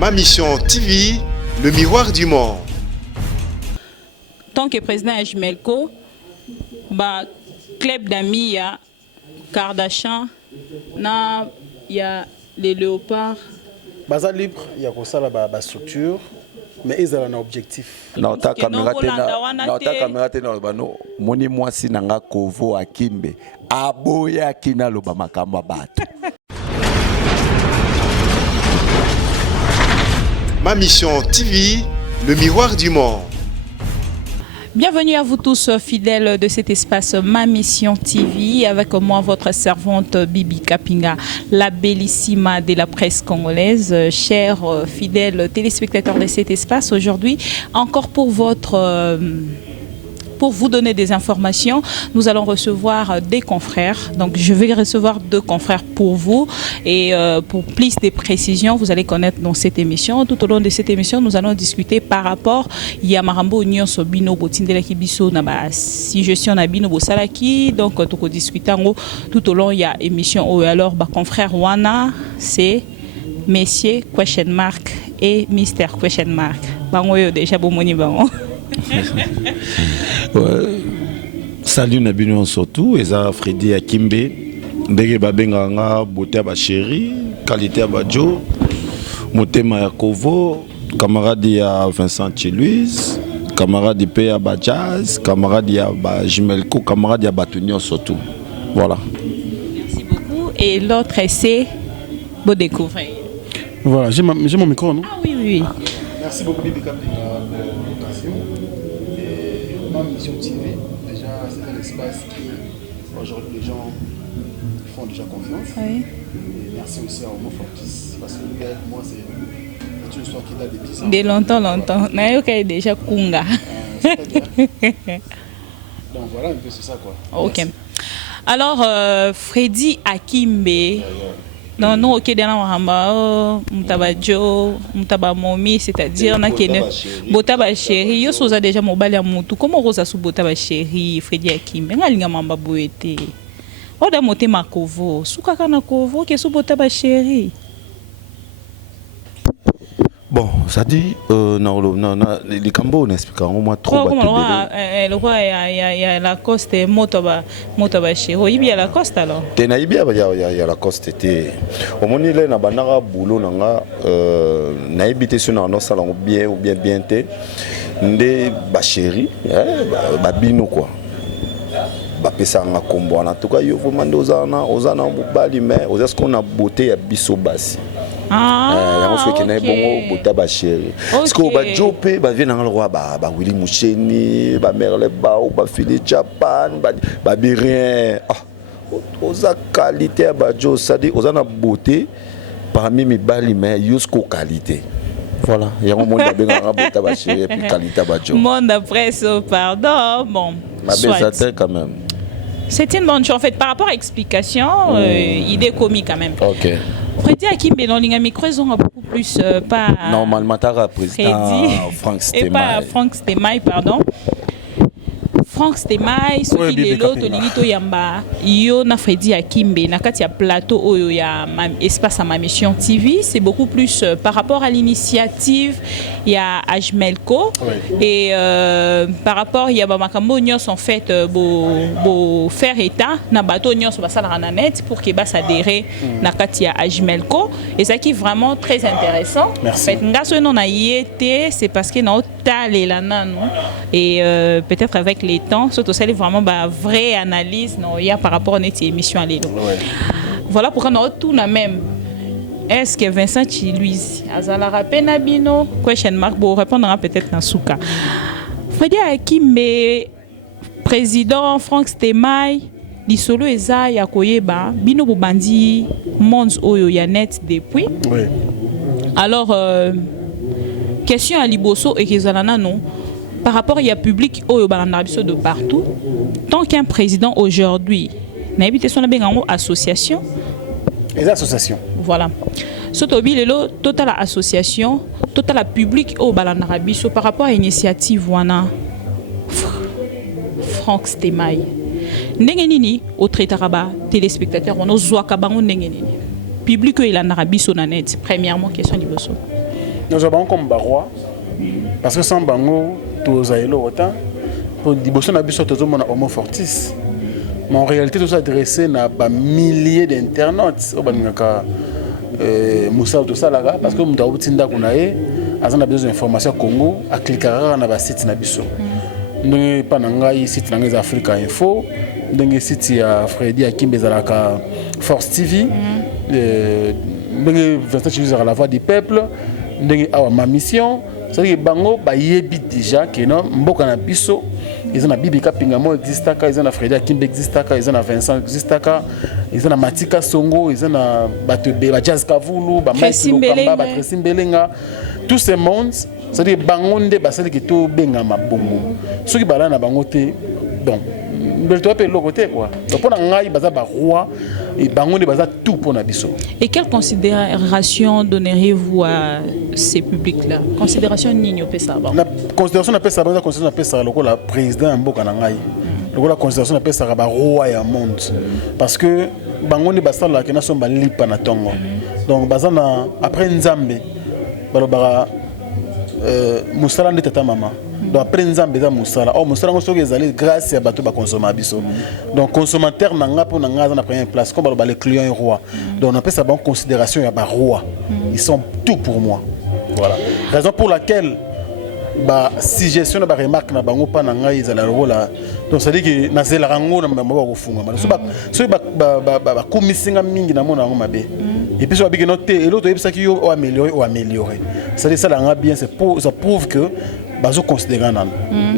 Ma Mission TV, le miroir du monde. Tant que président Ajmelco, club d'amis, il y a Kardashian, il y a les léopards. Baza libre, il y a ça la structure, mais ils ont un objectif. Na ta caméra tena bano moni mwasi nanga Kovo Akimbe aboya kina loba makamba bato. Ma Mission TV, le miroir du monde. Bienvenue à vous tous fidèles de cet espace Ma Mission TV, avec moi votre servante Bibi Kapinga, la bellissima de la presse congolaise. Chers fidèles téléspectateurs de cet espace, aujourd'hui encore pour vous donner des informations, nous allons recevoir des confrères. Donc je vais recevoir 2 confrères pour vous et pour plus de précisions, vous allez connaître dans cette émission. Tout au long de cette émission, nous allons discuter par rapport à Marambo Union Sobino Botindela Kibiso Naba si gestion Nabino Bosalaki. Donc tout discuter tout au long il y a émission. Alors confrère Wana, c'est Messieurs question mark et Mister question mark. Bango déjà bomoni bango. Salut Nabino surtout et ça Freddy Akimbe ndenge babenganga beauté ba chéri qualité ba jo motema ya Kovo camarade ya Vincent Louise camarade pe ya ba jazz camarade ya ba Ajmelco camarade ya Batunio surtout voilà. Merci beaucoup et l'autre c'est beau découvrir. Voilà, j'ai mon micro non? Ah oui. Merci beaucoup Bibi Kapinga pour l'occasion. Ma Mission TV, déjà c'est un espace qui aujourd'hui les gens font déjà confiance. Oui. Et merci aussi à Homo Fortis parce que lui avec moi c'est une histoire qui date de 10 ans. De longtemps. Nayoka déjà Kunga. Donc voilà un peu c'est ça quoi. Ok. Merci. Alors Freddy Akimbe. Non, ok, Mutabajo, Mutabamomi, c'est-à-dire Botaba chéri, yo soza déjà mobile à Moutou. Comment Rosa sous Botaba chéri, Freddy Akimbe, Ngalinga Mamba Boete. Oda mote Makovo, Soukakana Kovo, qui est sous Botaba chéri. Bon, ça dit, les Cambos n'expliquent au moins trop. Le roi, il y a la coste Motoba chéri. Il y a la coste alors. Il y a la coste. Au moment où il y a un boulot, il y a habité sur un salon bien ou bien des chéri, babino quoi. Bapesa nga kombo en tout cas yo vraiment ozana mobali mais oza ce qu'on a beauté à biso basi. Ah, on fait que bon botaba chéri. Parce que ba jope ba vient dans le roi ba Willy Moucheni, ba Merle ba ou ba Philippe Japan, ba bien. Ah, oza qualité ba jo ça dit ozana beauté parmi mes bali mais jusqu'aux qualité. Voilà, il y a un monde qui a botaba chéri et puis qualité ba jo. Monde après ça pardon. Bon. Ma belle quand même. C'est une bonne chose. En fait, par rapport à l'explication, idée comique quand même. Ok. Freddy Akimbe, dans les micros, ils ont beaucoup plus pas. Normalement, tu as président Franck Stemai. Et pas Franck Stemai, pardon. Franck Stemai, ce qui est l'autre, Lilito Yamba, yo na Freddy Akimbe, na katia plateau oyo ya espace à Ma Mission TV, c'est beaucoup plus par rapport à l'initiative, il y a Ajmelco et par rapport il y a makambo nyos en fait bo faire état na bateau nyos basala na net pour que bas adhérer na katia Ajmelco et ça qui est vraiment très intéressant. Merci. En fait, ngaso non na yete, c'est parce que na otale la non et peut-être avec les temps, surtout c'est vraiment une vraie analyse non il y a par rapport à notre émission à l'élo. Voilà pourquoi nous tout na même. Est-ce que Vincent Louise azala rappel nabino question mark pour répondre peut-être dans souka. Freddy Akimbe président Franck Stemai lisolo eza ya koyeba bino bobandi mondes oyo ya net depuis. Oui. Alors question à liboso et kezalana non. Par rapport à public de partout, tant qu'un président aujourd'hui n'a habité son association. Les associations. Voilà. Sotobi lelo total association, total public au balanarabiso par rapport à l'initiative wana Franck Stemai. Nengenini au traitaraba téléspectateurs on ozwaka bango nengenini. Public il en arabiso na net. Premièrement question liboso. Nous avons comme Barrois, parce que sans Bango, tous les autant, pour dire que nous avons un homo fortis. Mais en réalité, tout ça adressé à des milliers d'internautes. Moussa tout ça là, parce que nous avons besoin d'informations Congo, à cliquer sur le site nabiso. Nous avons un site Africa Info, nous un site Freddy Akim Bezalaka Force TV, nous avons la voix du peuple, nous avons ma mission. C'est-à-dire que Bango bayebi déjà que non mboka na biso ils ont Bibika Pingamo existaka ils ont Freddy Akim existaka ils ont Vincent existaka ils ont Matika Songo ils ont Batebe Jazz Kavulu ba Mike Lokamba ba Tresimbelenga tous ces mondes c'est-à-dire Bango nde basali que to benga mabongo ceux qui bala na Bango te donc le toi pe le côté quoi donc pour ngai baza ba roi et Bango nde baza tout pour na biso. Et quelle considération donneriez-vous à ces publics-là? Considération nini opesa ba? La considération na pesa ba considération na pesa lokola président mboka na ngai. Lokola considération na pesa ba roi ya monde parce que Bango nde basala ke na somba lipa na tongo. Donc bazana après Nzambe balobara musala nde tata mama. Donc après Nzambe za musala oh musala ngo soki ezali grâce ya bato ba consommer biso. Donc consommateur nanga pour nanga na première place comme ba les clients roi. Donc on appelle ça bon considération ya ba roi. Ils sont tout pour moi. Voilà. Raison pour laquelle ba si gestion ba remarque na bango pa nanga izala rola. Donc ça dit que na zela rango na maboko kofunga. So ba komisinga mingi na mona ngo mabe. Et puis, et l'autre, il faut améliorer. C'est ça, bien, ça prouve que nous considérons.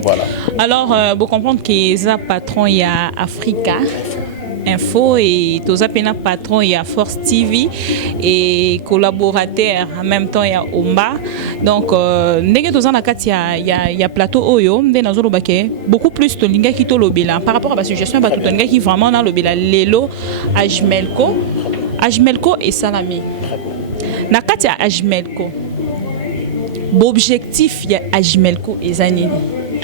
Voilà. Alors, vous comprenez que ça patron, il y a Africa Info et tous les patron, il y a Force TV et collaborateur en même temps, il y a Omba. Donc, il y a Plateau Oyo, beaucoup plus de linga qui tolobela par rapport à la suggestion, qui vraiment dans le Lelo, Ajmelko. Ajmelko et Salami. Nakati ya Ajmelko. L'objectif ya Ajmelko et Zanini.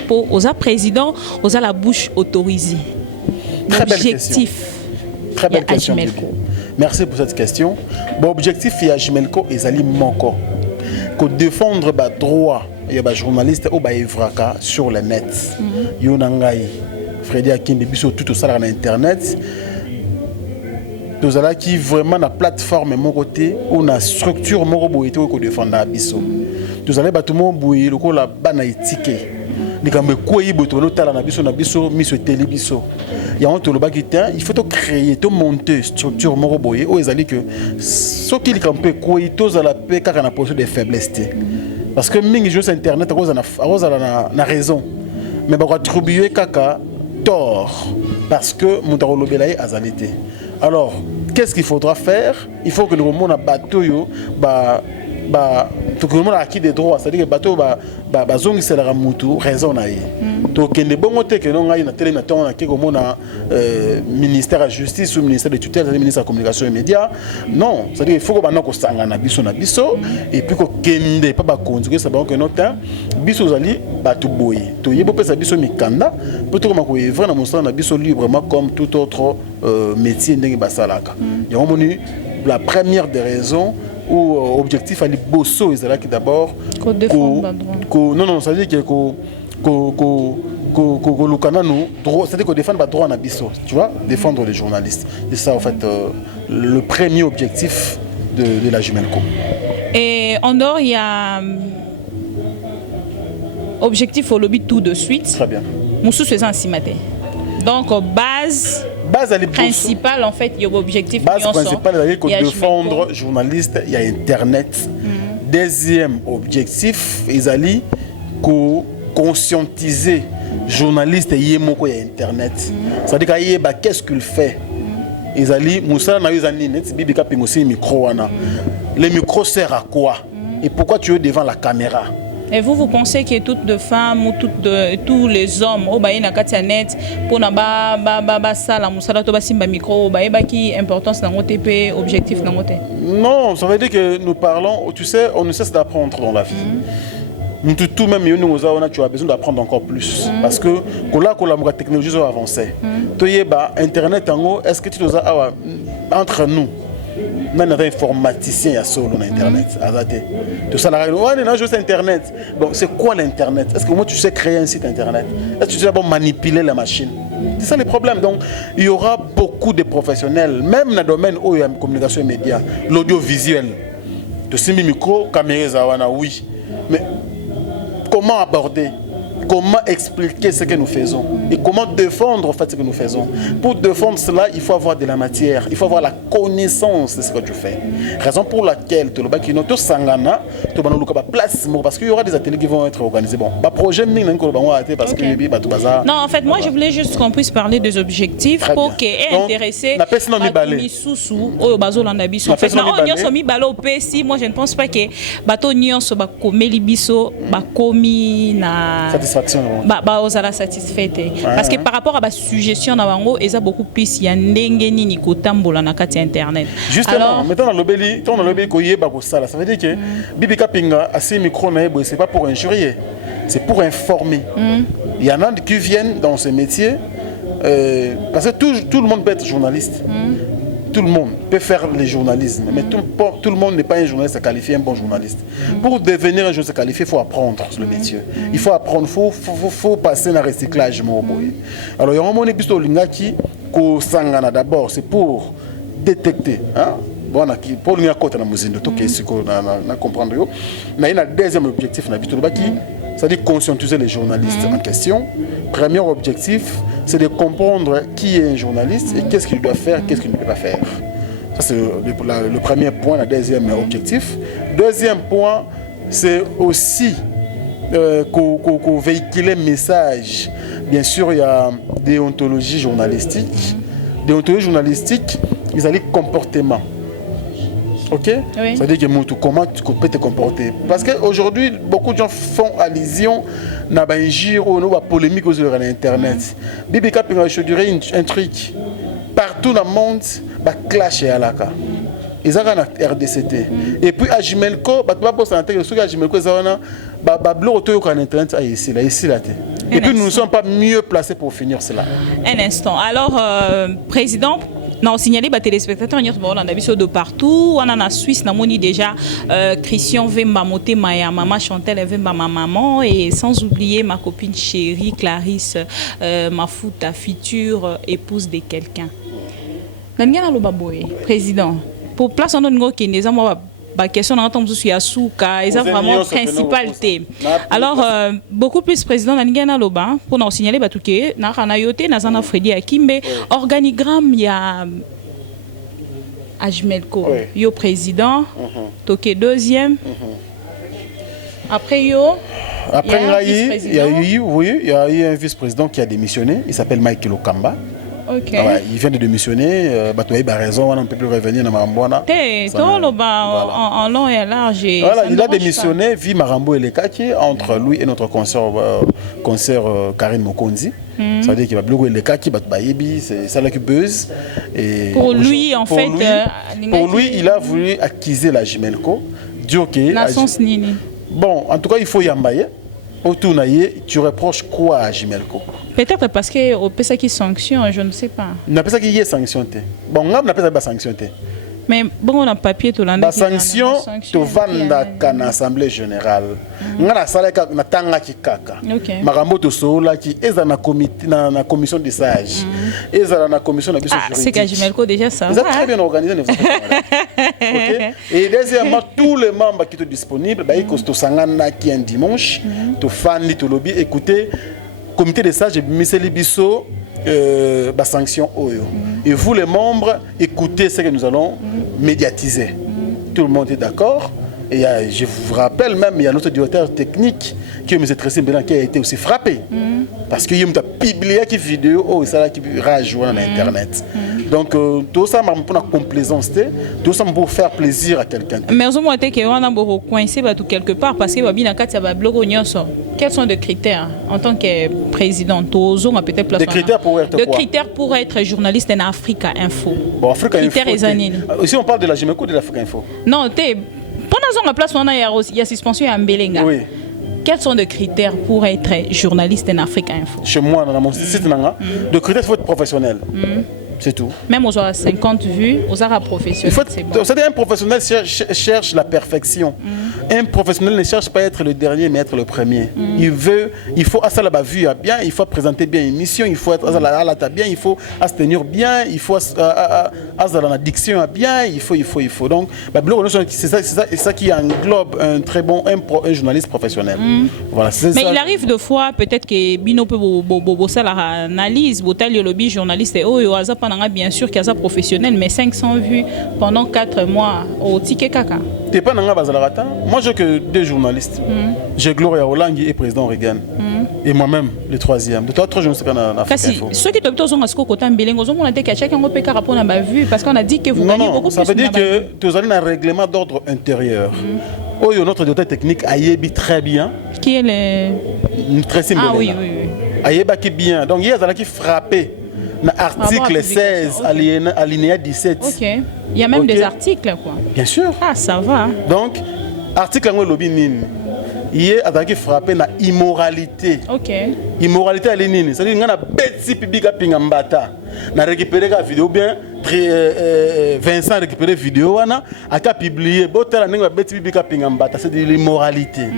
Pour aux président, aux la bouche autorisée. L'objectif. Très belle question. Merci pour cette question. L'objectif ya Ajmelko et Zali Moko. Que défendre les droits des journalistes ou des Evraka sur le net. Yonangai, Freddy Akim, Biso, tout ça sur Internet. Nous allons qui vraiment la plateforme mon côté ou la structure mon robot que défendre abisso. Nous allons battre mon bouillir le la bana éthique. Ni comme quoi il boto le talent na biso mis sur télébiso. Il y a un tout le bas qui il faut créer tout monter structure mon robot ou ils allaient que ce qu'il peut quoi il tous à la paix car on a posé des faiblesses. Parce que mingi jeux internet à cause na raison. Mais on va attribuer kaka tort parce que mon tarot lobelaye azalité. Alors, qu'est-ce qu'il faudra faire? Il faut que le monde a bateau tout le monde a acquis des droits, c'est-à-dire que le bateau zongi c'est la mutu raison na ye. Donc il est bon côté que non na télé na ton na quelque monde ministère de la justice ou ministère de tutelle, ministère de la communication et médias. Non, c'est-à-dire il faut que banako sanga na biso et puis que kende pas ba conduire ça bon que non temps biso zali batu boye. To yebo pesa biso mikanda, pour tout comme ko evra na monstra na biso librement comme tout autre métier ndenge basalaka. Il y a la première des raisons ou objectif à l'Ibosso, ils allaient d'abord non, ça veut dire que c'est-à-dire qu'on défend le droit à Nabisso, tu vois, défendre les journalistes. C'est ça en fait le premier objectif de la Jumelco. Et en dehors, il y a objectif au lobby tout de suite. Très bien. Moussou faisant ainsi matin. Donc base principale en fait, il y a l'objectif principale c'est défendre les journalistes, il y a Internet. Deuxième objectif, ils allaient conscientiser les journalistes et il y a Internet. C'est-à-dire qu'est-ce qu'il fait? Ils allaient Moussa na yuzani net bibi kapingo aussi micro wana. Le micro sert à quoi? Et pourquoi tu es devant la caméra? Et vous pensez que toutes les femmes ou tous les hommes au baï na net pour na ba sala musala to ba simba micro ba qui importance dans OTP objectif dans OTP? Non, ça veut dire que nous parlons, tu sais, on ne cesse d'apprendre dans la vie. Tout même tu as besoin d'apprendre encore plus parce que la technologie a avancé. Internet est-ce que tu as entre nous Même un informaticien, il y a solo sur Internet. Tout ça, on a juste Internet. Bon, c'est quoi l'Internet? Est-ce que moi tu sais créer un site Internet? Est-ce que tu sais d'abord manipuler la machine? C'est ça le problème. Donc, il y aura beaucoup de professionnels, même dans le domaine où il y a la communication et médias, l'audiovisuel. De semi micro, caméra, oui. Mais comment aborder? Comment expliquer ce que nous faisons et comment défendre en fait ce que nous faisons. Pour défendre cela, il faut avoir de la matière, il faut avoir la connaissance de ce que tu fais. Raison pour laquelle tu parce qu'il y aura des ateliers qui vont être organisés. Bon, projet parce que non, en fait, moi je voulais juste qu'on puisse parler des objectifs pour que et intéresser moi je ne pense pas que bato nyonso ba komeli biso ba komi na osala satisfait parce que par rapport à la suggestion na bango eza beaucoup plus ya ndenge nini kotambola na kati internet. Justement, alors, maintenant dans le lobby koyeba ko sala, ça veut dire que Bibi Kapinga a ces micros na c'est pas pour injurier, c'est pour informer. Il y en a qui viennent dans ce métier parce que tout le monde peut être journaliste. Tout le monde peut faire le journalisme, mais tout le monde n'est pas un journaliste qualifié, un bon journaliste. Pour devenir un journaliste qualifié, il faut apprendre le métier. Il faut apprendre, il faut passer dans le recyclage. Alors, il y a un moment qui d'abord, c'est pour détecter. Bon, pour nous côté na muzindo to kesi ko na comprendre. Mais il y a un deuxième objectif na bitolobaki, c'est-à-dire conscientiser les journalistes en question. Premier objectif, c'est de comprendre qui est un journaliste et qu'est-ce qu'il doit faire, qu'est-ce qu'il ne peut pas faire. Ça, c'est le premier point, le deuxième objectif. Deuxième point, c'est aussi véhiculer le message. Bien sûr, il y a déontologie journalistique. Déontologie journalistique, ils ont les comportements. Ok? Oui. C'est-à-dire que comment tu peux te comporter. Parce qu'aujourd'hui, beaucoup de gens font allusion à une polémique sur Internet. Bibi Kapinga, je dirais un truc. Partout dans le monde, il y a clash et alaka. Ils ont un RDCT. Et puis à Jimelko, il y a Internet ici. Et puis nous ne sommes pas mieux placés pour finir cela. Un instant. Alors, Président, non, signaler les téléspectateurs de partout. On en a Suisse, on a déjà Christian Vemba Moté Maya, maman Chantal Vemba ma maman et sans oublier ma copine chérie Clarisse, ma future future épouse de quelqu'un. Nangana lo baboy, président. Pour place on donne qui les moi la question d'entendre sur Yasuka, et ça vraiment principalité. Alors beaucoup plus président Nangana Loba pour nous signaler batuke na Ranayote Nazana Freddy Akimbe organigramme il y a Ajmelko yo président Toké deuxième après yo après il y a eu un vice-président qui a démissionné, il s'appelle Michael Okamba. Okay. Ouais, il vient de démissionner, il a raison, on ne peut plus revenir dans Marambouana. En long et large. Voilà, il a démissionné, vie Marambo et Lekaki, entre lui et notre concert Karine Mokonzi. Ça veut dire qu'il va bloquer Lekaki, c'est ça qui buzz. Pour lui, en fait. Pour lui, il a voulu acquiser la Jimelko. Bon, en tout cas, il faut y embailler. Autour tu reproches quoi à Jimelko? Peut-être parce que au PSA qui sanctionne, je ne sais pas. On a pas ça qui est sanctionné. Bon, on a pas ça sanctionné. Mais bon, on a papier tout l'année. La sanction, tu vas dans l'Assemblée générale. On a ça na tanga ki kaka. Marambo to sola qui est dans la commission des sages. Et dans la commission de juridique. C'est que Jimelko déjà ça. Vous êtes très bien organisé. Et deuxièmement, tous les membres qui sont disponibles, ils costent 50 qui un dimanche, tu fan li to lobby, écoutez. Comité des sages, Michel Bisso, sanction Oyo. Et vous, les membres, écoutez ce que nous allons médiatiser. Tout le monde est d'accord. Et je vous rappelle même, il y a notre directeur technique qui est M. Tracy Bélan qui a été aussi frappé. Parce qu'il y a publié une vidéo qui rage sur Internet. Donc, tout ça, pour la complaisance, tout ça pour faire plaisir à quelqu'un. Mais on a dit qu'on a beaucoup coincé quelque part parce que quels sont les critères en tant que président? Des critères pour être quoi? Des critères pour être journaliste en Africa Info. Bon, Africa Info. Ici, on parle de la Jimelko de l'Africa Info. Non, pendant la place, il y a suspension à Mbelenga. Oui. Quels sont les critères pour être journaliste en Africa Info? Chez moi, dans mon site, le critère, il faut être professionnel. C'est tout. Même aux 50 vues, aux arts professionnels, c'est bon. C'est-à-dire un professionnel cherche la perfection. Un professionnel ne cherche pas à être le dernier, mais être le premier. Il faut à ça la vue bien, il faut présenter bien une mission, il faut être à la bien, il faut à se tenir bien, il faut à la diction bien, il faut. Donc, c'est ça qui englobe un très bon un journaliste professionnel. Voilà, mais ça. Il arrive de fois peut-être que Bino peut bosser la analyse, le lobby journaliste et bien sûr qu'il y a ça professionnel, mais 500 vues pendant 4 mois au ticket caca. T'es pas dans la moi j'ai que 2 journalistes. J'ai Gloria Olangi et président Reagan. Et moi-même, le 3e. De toi, 3 journalistes qu'on a fait. Ceux qui t'ont dit que côté Mbélengo, on a dit que chacun peut faire rapport à ma vue parce qu'on a dit que vous gagnez beaucoup plus. Ça veut dire que tu as un règlement d'ordre intérieur. Notre directeur technique Ayebi très bien. Qui est le. Très simple. Ah oui. Ayebi qui bien. Donc, il y a qui frappé. Article 16, alinéa 17. Ok. Il y a même des articles, quoi. Bien sûr. Ah, ça va. Donc, article en lobby nini. Il y a qui frappé na immoralité. Ok. Immoralité à nini. C'est-à-dire qu'il y a un petit public à Pingambata. Na récupéré la vidéo bien. Vincent a récupéré la vidéo. A publié. Botel a un petit public à Pingambata. C'est de l'immoralité.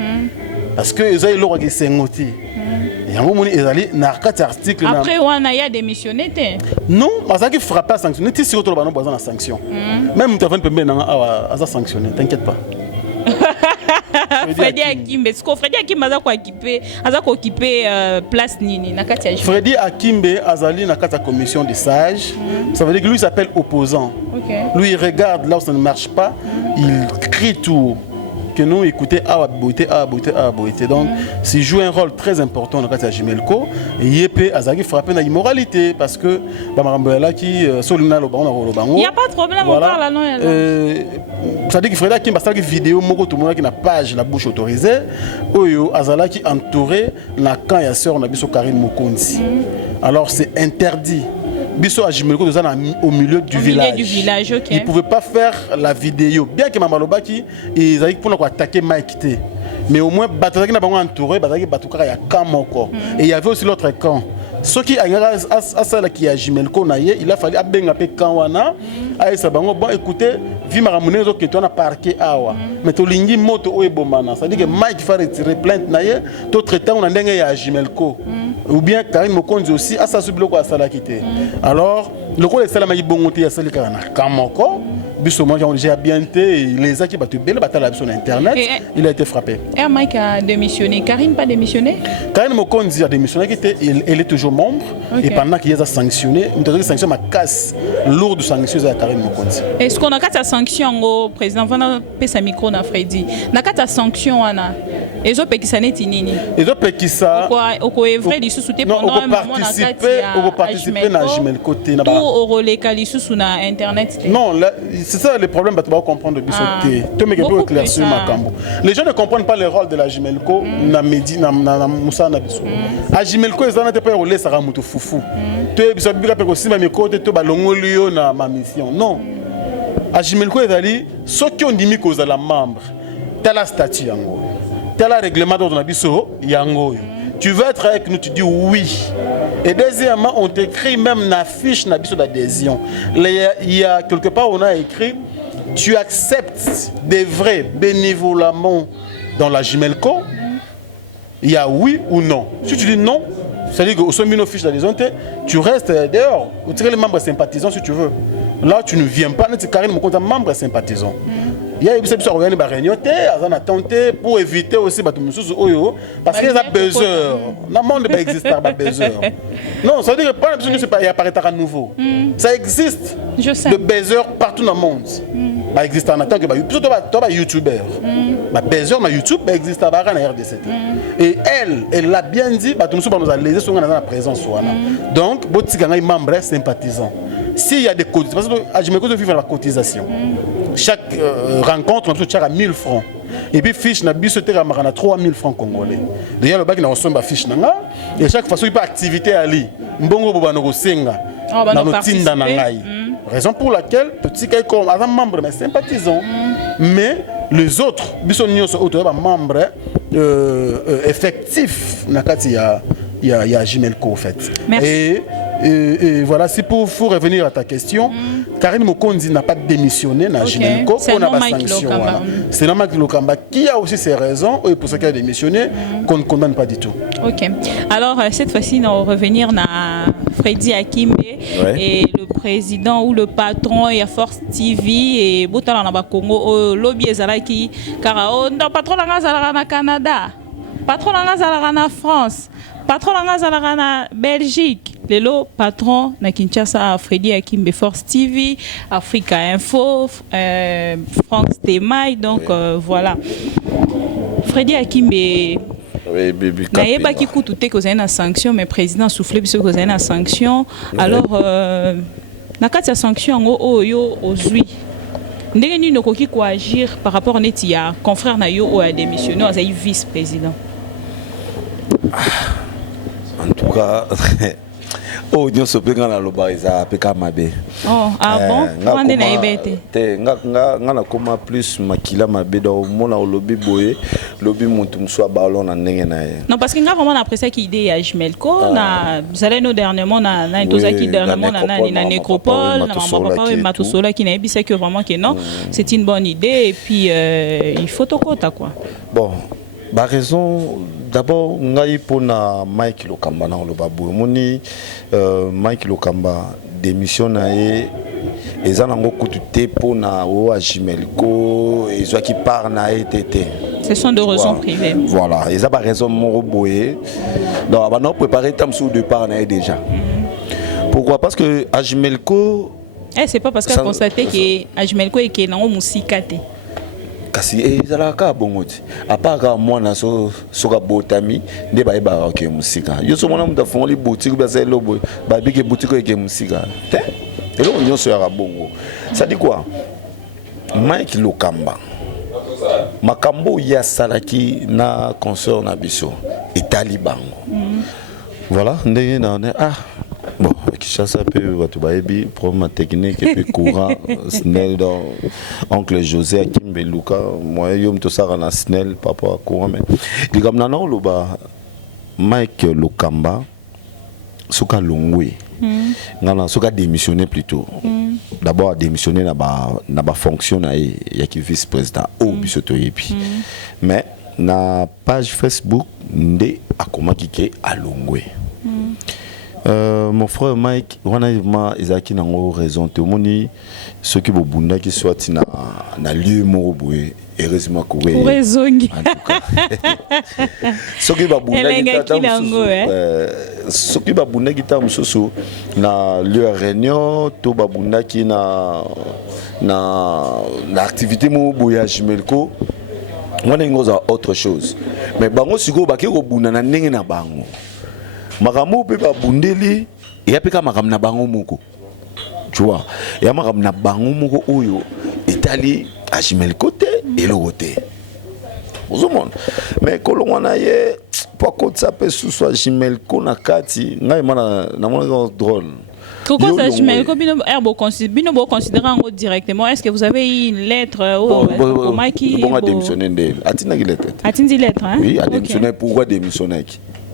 Parce que ils ont l'ordre qui s'est noté. Après, on a démissionné. Non, parce qu'il frappe à sanctionner. Tu sais surtout le besoin de sanction. Même tu as fait sanctionner, t'inquiète pas. Freddy Akimbe, est-ce que Freddy Akimbe a occupé place Nini na kati ya Freddy Akimbe azali na kati ya commission des sages. Ça veut dire que lui s'appelle opposant. Lui il regarde là où ça ne marche pas, il crie tout. Que nous écouter à beauté. Donc, s'il joue un rôle très important dans le cas de Jimelko, il a frappé la immoralité parce que il n'y a pas de problème, on parle là, non. Ça dit que Frédéric Kim a une vidéo, tout le monde qui a une page, la bouche autorisée, Oyo Azala qui entouré la camp et la sœur Nabiso Karine Mokonzi. Alors, c'est interdit. Biso à Jimelko au milieu du village. Okay. Ils ne pouvaient pas faire la vidéo. Bien que Mamalobaki, ils avaient pour attaquer Mike T. Mais au moins, Bataki n'a pas entouré, Bataki Batouka, il y a camp encore. Et il y avait aussi l'autre camp. Ce qui a Jimelko, il a fallu abengape Kawana. Bon, écoutez, vu ma ramone, on a parqué Awa. Mais tu l'ingis moto ou ebomana. Ça veut dire que Mike fait retirer plainte. Tout traitant, on a un Jimelko. Ou bien Karine Mokonzi aussi, à sa sublo à Salakité. Alors, le coup de Salamaï Bongoté à Salikana, Kamoko, Bissoma, j'ai bien été, les acquis battus, belle bataille sur Internet, il a été frappé. Et Mike a démissionné, Karine pas démissionné? Karine Mokonzi a démissionné, elle est toujours membre, et pendant qu'il a sanctionné, une sanction ma casse, lourde sanction à Karine Mokonzi. Est-ce qu'on a quatre sanctions au président Vana Pesa micro na Freddy? Na quatre sanctions ana. Et zo pekisa neti nini? Et zo pekisa. Oko evre li sous pendant un moment na kati ya participer na Jimelko te na ba. Pour oroleka li sous na internet. Non, c'est ça le problème, tu vas comprendre biso te. Tu me peux éclaircir ma cambo. Les gens ne comprennent pas le rôle de la Jimelko na Medi na Moussa na biso. A Jimelko ezana te pa roler ça ramuto fufu. Tu biso bika pe ko simba miko te to ba longolio na ma mission. Non. A Jimelko ezali ceux qui ont dit miko za la membre. T'as la statut yango. T'as le règlement d'ordre na biso yango. Tu veux être avec nous, tu dis oui. Et deuxièmement, on t'écrit même une fiche d'adhésion. Il y a quelque part, on a écrit, tu acceptes des vrais bénévolement dans la Jimelko. Il y a oui ou non. Si tu dis non, c'est-à-dire qu'au sommet de nos fiches d'adhésion, tu restes dehors. Ou tu es les membres sympathisants si tu veux. Là, tu ne viens pas, tu es carrément membre sympathisant. Il y a des gens qui ont réunion pour éviter aussi parce qu'il y a besoin. Le monde ne existe pas besoin. Non, ça veut dire que pas besoin de apparaître à nouveau. Ça existe. Le baiser partout dans le monde. Ça existe en tant que youtubeur. Le baiser sur YouTube existe à RDC. Et elle l'a bien dit, nous sommes léser sur la présence. Donc, si vous êtes membre sympathisant, s'il y a des cotisations, parce que je me cause de vivre la cotisation. Chaque rencontre, on touche à 1000 francs. Et puis, fiche, na bis, c'était à 3000 francs congolais. D'ailleurs, le bac, il a reçu ma fiche. Et chaque fois, il y a activité à lui. Mbongo Bobano Senga. Dans nos tinda nangai. Raison pour laquelle, petit comme un membre, mais sympathisant. Mais les autres, ils sont membres effectifs. Il y a Jimelko, en fait. Merci. Et Et voilà, si pour revenir à ta question, Karine Mokonzi n'a pas démissionné dans Jimelco. C'est Mike Lokamba. C'est Mike Lokamba qui a aussi ses raisons et pour ça qu'il a démissionné, qu'on ne condamne pas du tout. Ok. Alors, cette fois-ci, on va revenir à Freddy Akimbe et le président ou le patron et Force TV et Boutala na Congo, lobby ezalaki car on patron na Canada, patron na France, patron na Belgique. Lelo patron na Kinshasa Freddy Akimbe Force TV, Africa Info, France Témaï, donc voilà. Freddy Akimbe Naïeba qui coûte tout est causé une sanction, mais président soufflé puisque causé une sanction. Alors, nakati ya sanction ngo yo ozui. Ndenge ni no koki ko agir par rapport à netia confrère na yo o a démissionné as vice-président. En tout cas, oh Dieu se peut la lobariza peka mabe. Oh bon, comment na ibete? Te nga na koma plus makila mabe do mona lobby boye, lobby muntu mswa ballon na ndenge na ye. Non parce que nga vraiment apprécié qui idée à Jimelco na zalé no dernièrement na intozaki dernièrement na nécropole na papa Matusola qui na ebisa que vraiment que non, c'est une bonne idée et puis il faut tokota quoi. Bon, bah raison d'abord ngai pona Mike Lokamba na lobabu moni Mike Lokamba démission na ye ezana ngo kutu te pona o a Jimelco ezwa ki part na ETT. Ce sont des raisons privées. Voilà, ils ont raison mon boye. Donc on a préparé tam sous départ na déjà. Pourquoi? Parce que à Jimelco c'est pas parce qu'on a constaté que à Jimelco et que na musikate. Kasi ezalaka bongoti apaka mwana soka botami nde baeba ke musika yo so mwana muta fongoli boutique ba za lobo ba bike boutique ke musika te elo nyonso ya bongo ça dit quoi Mike Lokamba makambo ya salaki na concert na biso etali bango voilà ndenge na bon Kinshasa peut watu baebi problème technique et puis courant Snell dans oncle José Akimbe Luka moi yo mto sara na Snell papa courant mais di comme nana loba Mike Lokamba soka longwe ngana soka démissionner plutôt d'abord démissionner na ba fonction na ya ki vice président au bisoto yepi mais na page Facebook nde akomaki ke alongwe. Mon frère Mike, on a Isaki n'a pas raison. Tout le monde, ceux qui bunda qui soit na lieu moroboué, heureusement courir. Pour raison. En tout cas, ceux qui bunda qui tam soso na lieu réunion, tout bunda qui na activité moroboué à Jimelco, on a une autre chose. Mais bango sigo baki bunda na nenge na bango. Makambo pe ba bundeli ya peka makam na bango moko tu vois ya makam na bango moko oyo etali a Jimelco te et le côté aux monde mais kolongwana ye pas contre ça peut soit Jimelco na kati ngai mana na mona drôle pourquoi ça Jimelco bino considérant directement est-ce que vous avez eu une lettre au Mike bon a démissionné de atina qui lettre atindi lettre hein oui a démissionné pourquoi démissionner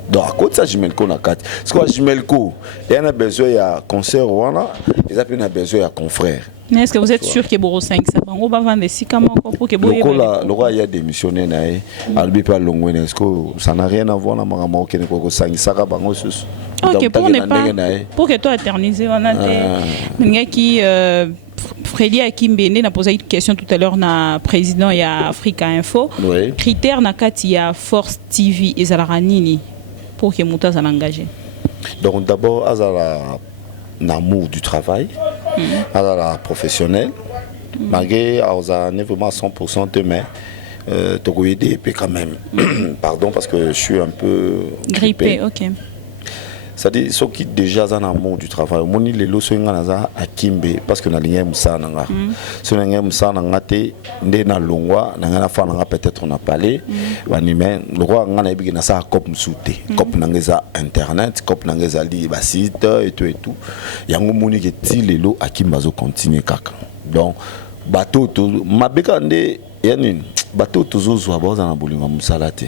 donc à côté ça Jimelco na carte parce que Jimelco il y a besoin ya concert wana ils appellent a besoin ya confrère mais est-ce que vous êtes sûr que Boro 5 ça on va vendre si comment pour que Boye le roi il a démissionné na albi pas longwe est-ce que ça n'a rien à voir na mama okene ko 5 saka bango sus OK pour ne pas pour que toi éterniser on a des qui Freddy Akimbe n'a posé une question tout à l'heure na président ya Africa Info critère na kati ya Force TV ezalaka nini pour que Mouta s'en engage? Donc d'abord, un amour du travail, un professionnel, malgré on n'est vraiment 100% mais tu peux aider quand même. Pardon parce que je suis un peu grippé. Ok. C'est-à-dire ceux qui déjà ont un amour du travail. Moi, les lois sont à Kimbe parce que na ligne musa nanga. Si na ligne musa nanga te ndé na longwa nanga fa nanga peut-être on a parlé. Bani mais le roi ngana ebi na sa cop musute. Cop nanga internet, cop nanga li ba site et tout. Yango moni ke ti les lois à Kimba zo continuer kaka. Donc bateau to mabeka ndé yani bateau tozozwa baza na bolingo musala te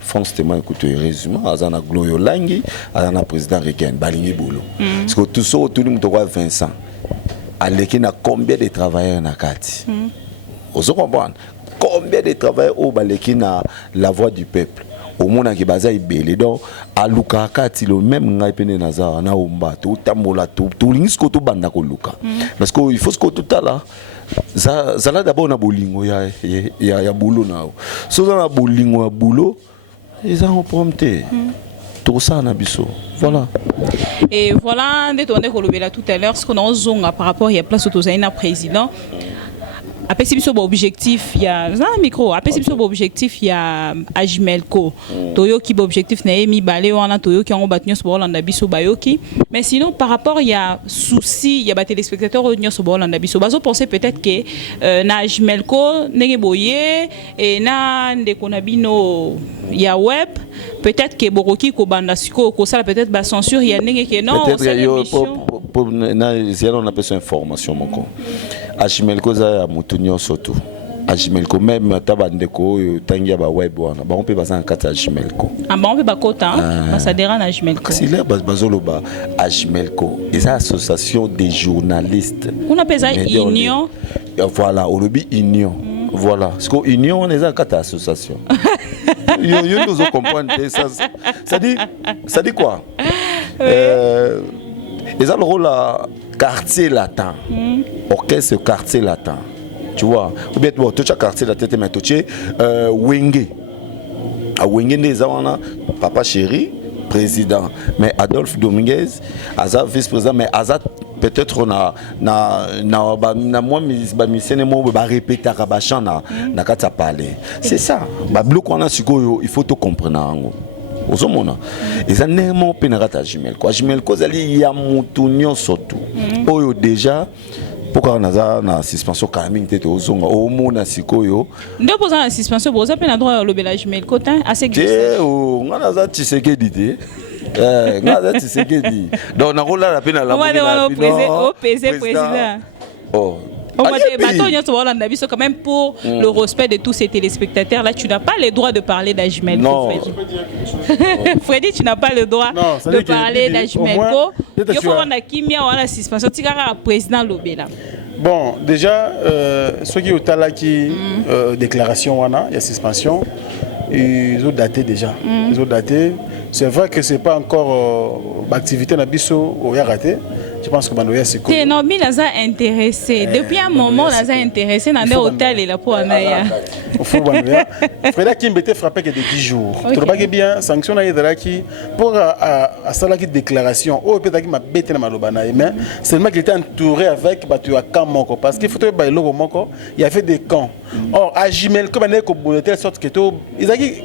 France témoin écoute heureusement azana Gloyo Langi azana président Reken balingi bolo parce que tout ça tout le monde doit Vincent aleki na combien de travailleurs na kati ozo comprendre combien de travailleurs au baleki na la voix du peuple au monde qui baza ibele donc aluka kati le même ngai pene nazara na omba to tambola to lingi ko to banda ko luka parce que il faut ce que tout à là ça là d'abord na bolingo ya boulot na so na bolingo ya boulot ils ont prompté tout ça na biso voilà. Et voilà, on a tout à l'heure ce qu'on a zonga par rapport à place au Zaina président. Après c'est sur objectif il y a un micro après c'est sur objectif il y a Ajimelco Toyo qui objectif na emi balé on a Toyo qui en battu sur Bolanda biso bayoki mais sinon par rapport il y a souci il y a des téléspectateurs au sur Bolanda biso bazo penser peut-être que na Ajimelco nenge boye et na ndekonabino il y a web peut-être que Boroki ko banda siko ko ça peut-être ba censure il y a nenge que non pour na on appelle ça information moko Ajimelco za mutunyo soto Ajimelco même tabandeko tangia ba web wana ba on peut baza en kata Ajimelco ah ba on peut ba kota ça dérange Ajimelco si là bazoloba Ajimelco et ça association des journalistes on appelle ça union voilà au lobby union voilà parce que union on est en kata association yo nous comprendre ça dit quoi et ça le rôle à quartier latin orchestre quartier latin tu vois ou bien bon tout quartier latin mais tout wenge a wenge des awana papa chéri président mais Adolphe Dominguez Azat vice-président mais Azat peut-être na moi ba misene mo ba répéter ka ba chana na kata parler c'est ça ba bloc on a sikoyo il faut tout comprendre ozomona eza nemo pe na kata Ajimelco Ajimelco zali ya mutu nyonso tu oyo déjà pourquoi naza na suspension kaming tete ozonga omona sikoyo ndio poza na suspension boza pe na droit lobela Ajimelco tan assez glissé o ngana za Tshisekedi te ngana za Tshisekedi donc na rola la pe na la président oh quand même pour le respect de tous ces téléspectateurs là tu n'as pas le droit de parler d'Ajimelco Freddy tu n'as pas le droit de parler d'Ajimelco il faut on a kimia on a suspension tigara président lobela bon déjà ceux qui ont talaki déclaration wana il y a suspension ils ont daté déjà ils ont daté c'est vrai que c'est pas encore activité na biso au ya raté. Je pense que Manoya c'est quoi? Non, mais là ça intéressé. Depuis un moment là ça intéressé dans des hôtels et là pour Anaya. Faut Manoya. Freda qui m'était frappé que de 10 jours. Tu vois que bien sanction na yedra qui pour à ça la déclaration. Oh peut-être qu'il m'a bêté na malobana mais seulement qu'il était entouré avec batu à camp moko parce qu'il faut que ba logo moko il y avait des camps. Or Ajimelco bané ko de telle sorte que to Izaki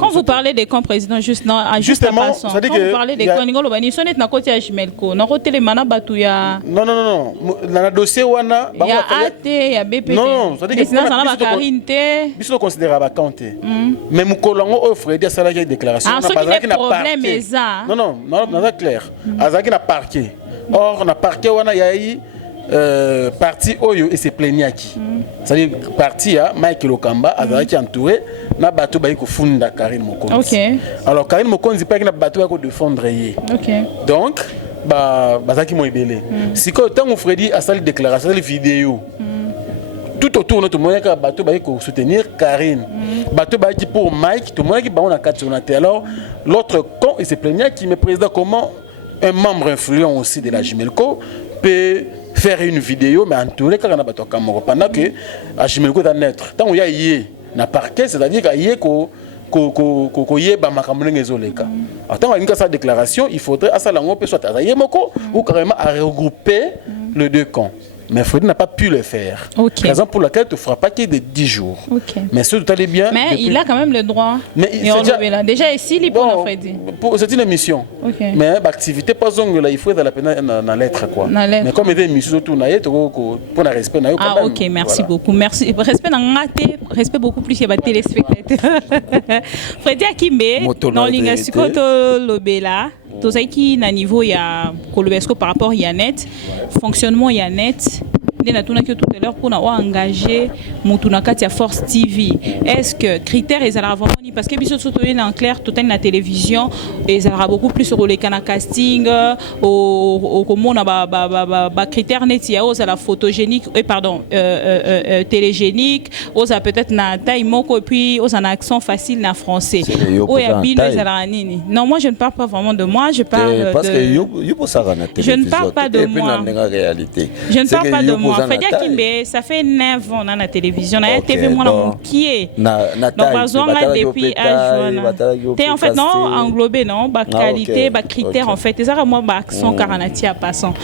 quand vous parlez des camps président justement ça dit que vous parlez des camps ngolo bani sonnet na côté Ajimelco na côté mana batuya non na dossier wana il y a AT il y a BPT non ça dit que ça na carinte biso considérer ba compter mais mukolongo offre dia sala qui déclaration na bazaki na problème eza non c'est clair azaki na parquet or na parquet wana yayi parti oyo et c'est plaignaki c'est-à-dire parti à Mike Lokamba azaki entouré na bato ba ko funda Karine Mokonzi. OK. Alors Karine Mokonzi pas que na bato ba ko défendre yé. OK. Donc bazaki mo ebele. Siko tant on Freddy a sali déclaration les vidéos. Tout autour notre moyen que bato ba ko soutenir Karine. Bato ba qui pour Mike tout moyen qui ba on a 4 journalistes. Alors l'autre con et c'est plaignaki mais président comment un membre influent aussi de la Ajimelco peut faire une vidéo mais entouré quand on a bato kamoro pendant que Ajimelco doit naître. Tant il y a yé na parquet c'est-à-dire qu'il y a ko yeba makambo ndenge ezoleka. Attends une sa déclaration, il faudrait à ça lango peut soit ayemoko ou carrément à regrouper les deux camps. Mais Freddy n'a pas pu le faire. Okay. Raison pour laquelle tu ne feras pas qu'il y ait de 10 jours. Okay. Mais si tout allait bien. Mais il a quand même le droit. Mais déjà ici, il bon, Freddy. C'est une émission. Okay. Mais l'activité, pas là, il faut être dans lettre. Quoi. Mais comme il y a une émission, pour le respect. Ah, ok, merci beaucoup. Merci. Respect dans Ngate, respect beaucoup plus chez les téléspectateurs. Freddy Akimbe, dans l'Ingasikoto Lobela. Tout ça qui na niveau il y a Kolobesco par rapport à net fonctionnement il y a net dès tout à l'heure pour engager Moutounakati à Force TV. Est-ce que critères ils allaient vraiment parce que biso surtout en clair tout la télévision ils allaient beaucoup plus sur les canaux casting au comment on a critères net ya aux à la photogénique pardon télégénique aux a peut-être na taille moko et puis aux en accent facile na français. Oh ya bino ils allaient nini. Non moi je ne parle pas vraiment de moi je parle parce de que je ne parle pas de moi. Je ne parle pas de moi. Freddie Akimbe, ça fait 9 ans dans la télévision. Na TV moi mon qui est. Donc besoin là depuis âge. T'es en fait non englobé non, ba qualité, ba critères en fait. Ça moi ba accent karanati à passant.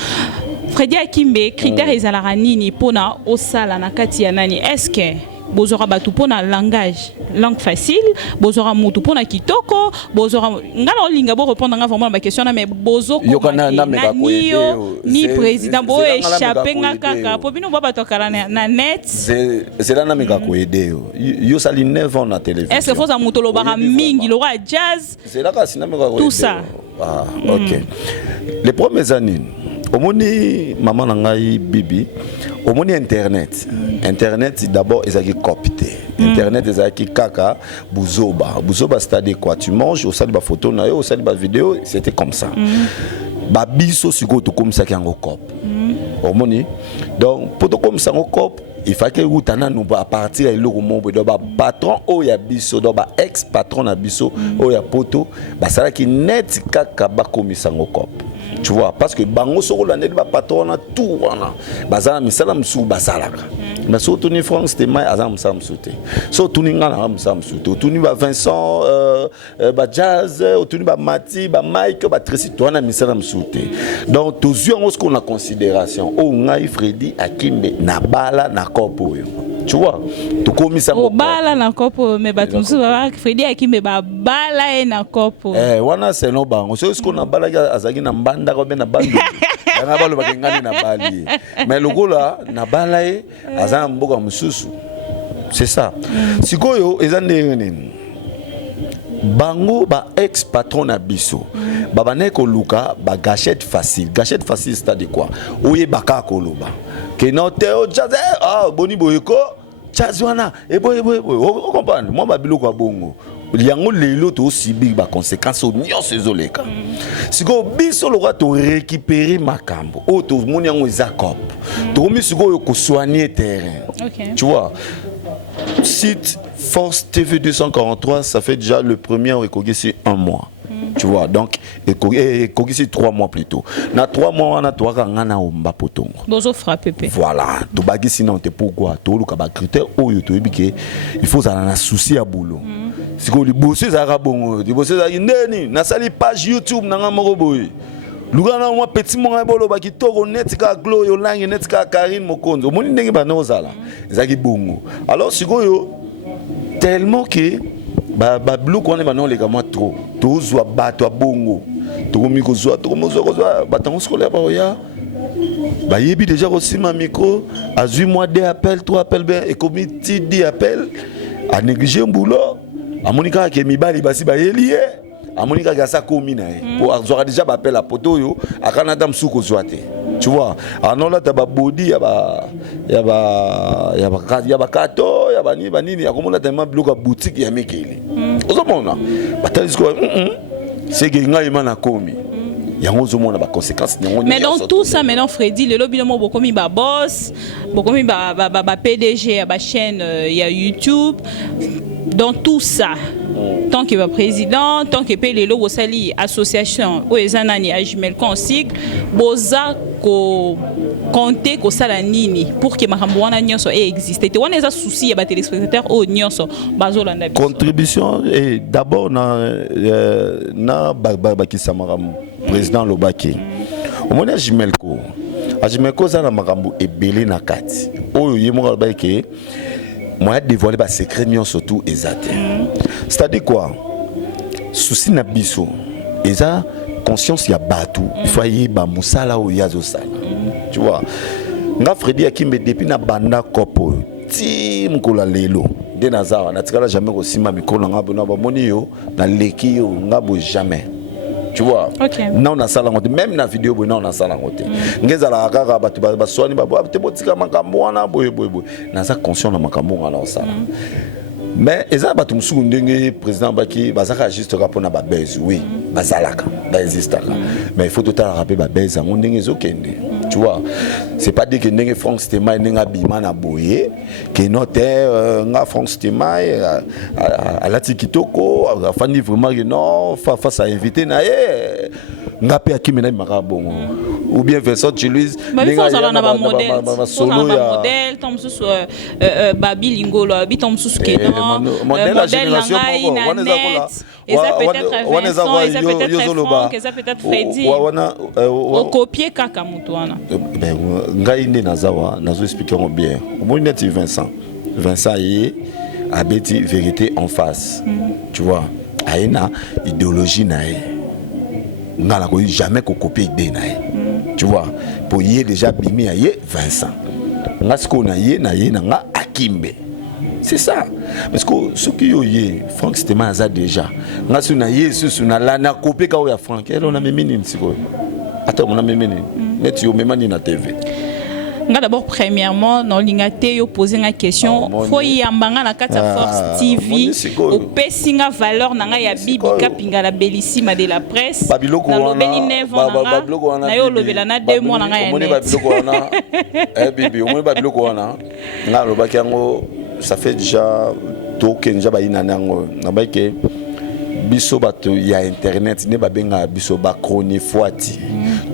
Freddie Akimbe, critères ezalaka nini pona osala na kati ya nani? Est-ce que bozora batu pona langage langue facile bozora mutu pona kitoko bozora ngala olinga bo répondre nga vraiment ma question mais bozo ko ni président bo échapper nga kaka po bino baba tokala na net c'est là na meka ko aider yo sali 9 ans na télévision est-ce que faut za mutu lo bara mingi lo jazz c'est là ka sina meka ko tout ça OK les premières années omoni maman na ngai bibi omoni internet d'abord ezaki copté internet ezaki kaka buzoba c'est-à-dire quoi tu manges au sali ba photo na yo au sali ba vidéo c'était comme ça ba biso siko to comme ça ki en cop omoni donc pour to comme ça en cop il faut que utana nous à partir de l'eau monde do ba patron o ya biso do ba ex patron na biso o ya poto ba sala ki net kaka ba komisa en cop. Tu vois parce que bango soko la net ba patron na tout wana bazana misala msu basalaka mais surtout ni France te mai azam sam sauté so tuninga na am sam sauté tuni ba Vincent ba Jazz tuni ba Mati ba Mike ba Tracy to na misala msauté donc tous on ce qu'on a considération o ngai Freddy Akimbe na bala na kopo yo. Tu vois to komisa ko bala na kopo me batumsu ba Freddy Akimbe ba bala e na kopo wana c'est no bango so ce qu'on a bala azaki na mbanda ko be na bandu na balo ba ngani na bali mais logola na bala e azana mboka mususu c'est ça sikoyo ezande nini bango ba ex patron na biso baba ne ko luka ba gâchette facile c'est-à-dire quoi oye baka ko loba que non teo jazz boni boyeko jazwana e boy o comprendre moi ba biloko ba bongo liango lelo to sibi ba conséquences au nyonso ezoleka siko biso loka to récupérer makambo o to moni yango ezakop to mi siko ko soigner terrain tu vois site Force TV 243 ça fait déjà le premier recognition un mois. Tu vois donc et c'est 3 mois plus tôt. Na 3 mois on a toi ngana omba potongo. Bozo frappé. Voilà, to bagi sinon te pourquoi to luka ba critère oyo to ebike il faut ça na souci à boulot. Siko li bosser za rabongo, li bosser za ndeni na sali page YouTube na ngamoko boy. Lugana moi petit mon bolo ba kitoko net ka glow yo langue net ka Karine Mokonzo. Moni ndenge ba nozala. Ezaki bongo. Alors siko yo tellement que ba blue qu'on est maintenant les gars trop tozwa bato bongo tokomi kozwa batango scolaire ba oya ba yebi déjà aussi ma micro à 8 mois d'appel 3 appels bien et comité d'appel a négligé boulot a monika ke mibali basi ba yelie a monika ga sa komina pour azora déjà ba appel à poto yo a kanata msuko zwate. Tu vois, alors là t'as body ya ba kato ya bani banini ya komona tellement bloka boutique ya mekeli. Ozomona batalisko c'est que ngai mana komi yango ozomona ba conséquences nyango. Mais dans tout ça maintenant Freddy le lobby mo bokomi ba boss bokomi ba PDG ya ba chaîne ya YouTube dans tout ça tant que président tant que pe lelo bosali association o ezanani a Jumel Consigle boza ko compter ko sala nini pour que makambo wana nyonso existe te wana eza souci ya ba téléspectateurs o nyonso bazolanda biso contribution et d'abord na ba kisamaramu président Lobaki omona Jimelko za na makambo ebele na kati oyo yemo ba ke moi dévoiler ba secret nyonso tout exact c'est-à-dire quoi souci na biso eza conscience ya batu il faut y ba musala o yazo sala tu vois nga Freddy Akimbe depuis na banda kopo ti mkola lelo de nazawa na tikala jamais ko sima mikolo nga bona ba moni yo na leki yo nga bo jamais tu vois. Okay. Non, on a ça même la vidéo, non, on a ça là. Ngeza la kaka ba soani ba te botika makambo wana boye. Na ça conscient na makambo wana ça. Mais eza ba tumsu ndenge président baki bazaka juste rapport na ba base oui bazalaka ba existaka mais il faut tout à rappeler ba base en ndenge ezokende tu vois c'est pas dire que ndenge Franck Stéma ndenge bima na boye que notaire nga Franck Stéma à la tikitoko afandi vraiment que non face à inviter na nga pe akimena makabongo ou bien Vincent Chiluise ndenge na ba modèle tom sous babi lingolo abi tom sous modèle la génération et ça peut-être Vincent et ça peut-être Franck et ça peut-être Freddy au copier kaka mutu wana ben ngai ndi nazawa nazo expliquer bien au net Vincent yi abeti vérité en face tu vois aina idéologie nae ngala ko jamais ko copier idée nae tu vois pour y déjà bimi aye Vincent ngasko na ye nga akimbe. C'est ça. Parce que ce qui est Franck Stéma ça déjà. Ngasu na ye susu na la na copier ka ya Franck. Elle on a même ni siko. Attends, on a même ni. Mais tu même ni na TV. Nga d'abord premièrement dans l'ingate yo poser une question faut y ambanga na kata Force TV au pesinga valeur nanga ya bibi kapinga la bellissima de la presse na lobeli nevo nanga na yo lobela na 2 mois nanga ya net bibi on ba biloko wana nga lobaki yango ça fait déjà token ja ba ina nango na ba ke biso bato ya internet ne ba benga biso ba chronifuati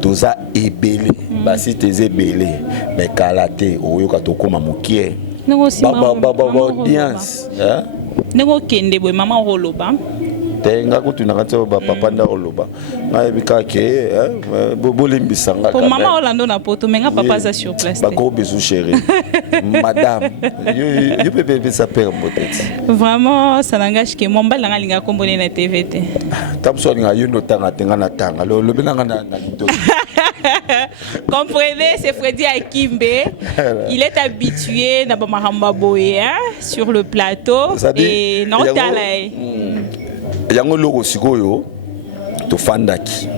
toza ebele basi teze ebele mais kalate oyoka tokoma mokie ba audience hein nego kende boy mama roloba tenga kutuna kato ba papa nda roloba na ebika ke bolimbisanga pour mama Orlando na poto menga papa za sur place ba gros bisous chérie madame you peut ça père peut-être vraiment ça n'engage que mon bal nga linga kombone na TVT tamso nga yundo tanga tenga na tanga lo benanga na lito. Comprenez, c'est Freddy Akimbe. Il est habitué na Mahamba Boye sur le plateau et non talay. Yango logo sikoyo to fandaki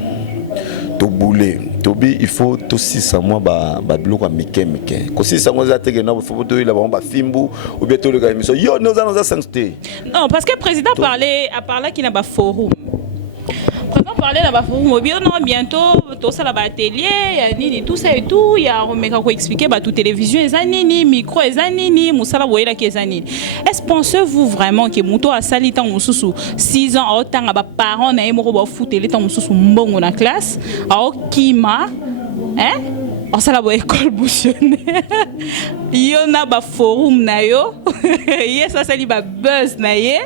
to boulé to bi il faut to 6 mois ba biloko mike ko 6 mois za teke na faut to ila ba fimbu ou bien to le ga émission yo nous allons sancté. Non parce que le président a parlé qu'il n'a pas forum. Parler là-bas pour mobile non bientôt tout ça là-bas atelier nini tout ça et tout il y a on quoi expliquer bah tout télévision les anini micro les anini musala boye la les anini est-ce pensez-vous vraiment que muto a sali tant mususu 6 ans autant ba parents na yemo ba foot les tant mususu mbongo na classe au kima hein on ça la boye école bouchonné yo na ba forum na yo ça sali ba buzz na ye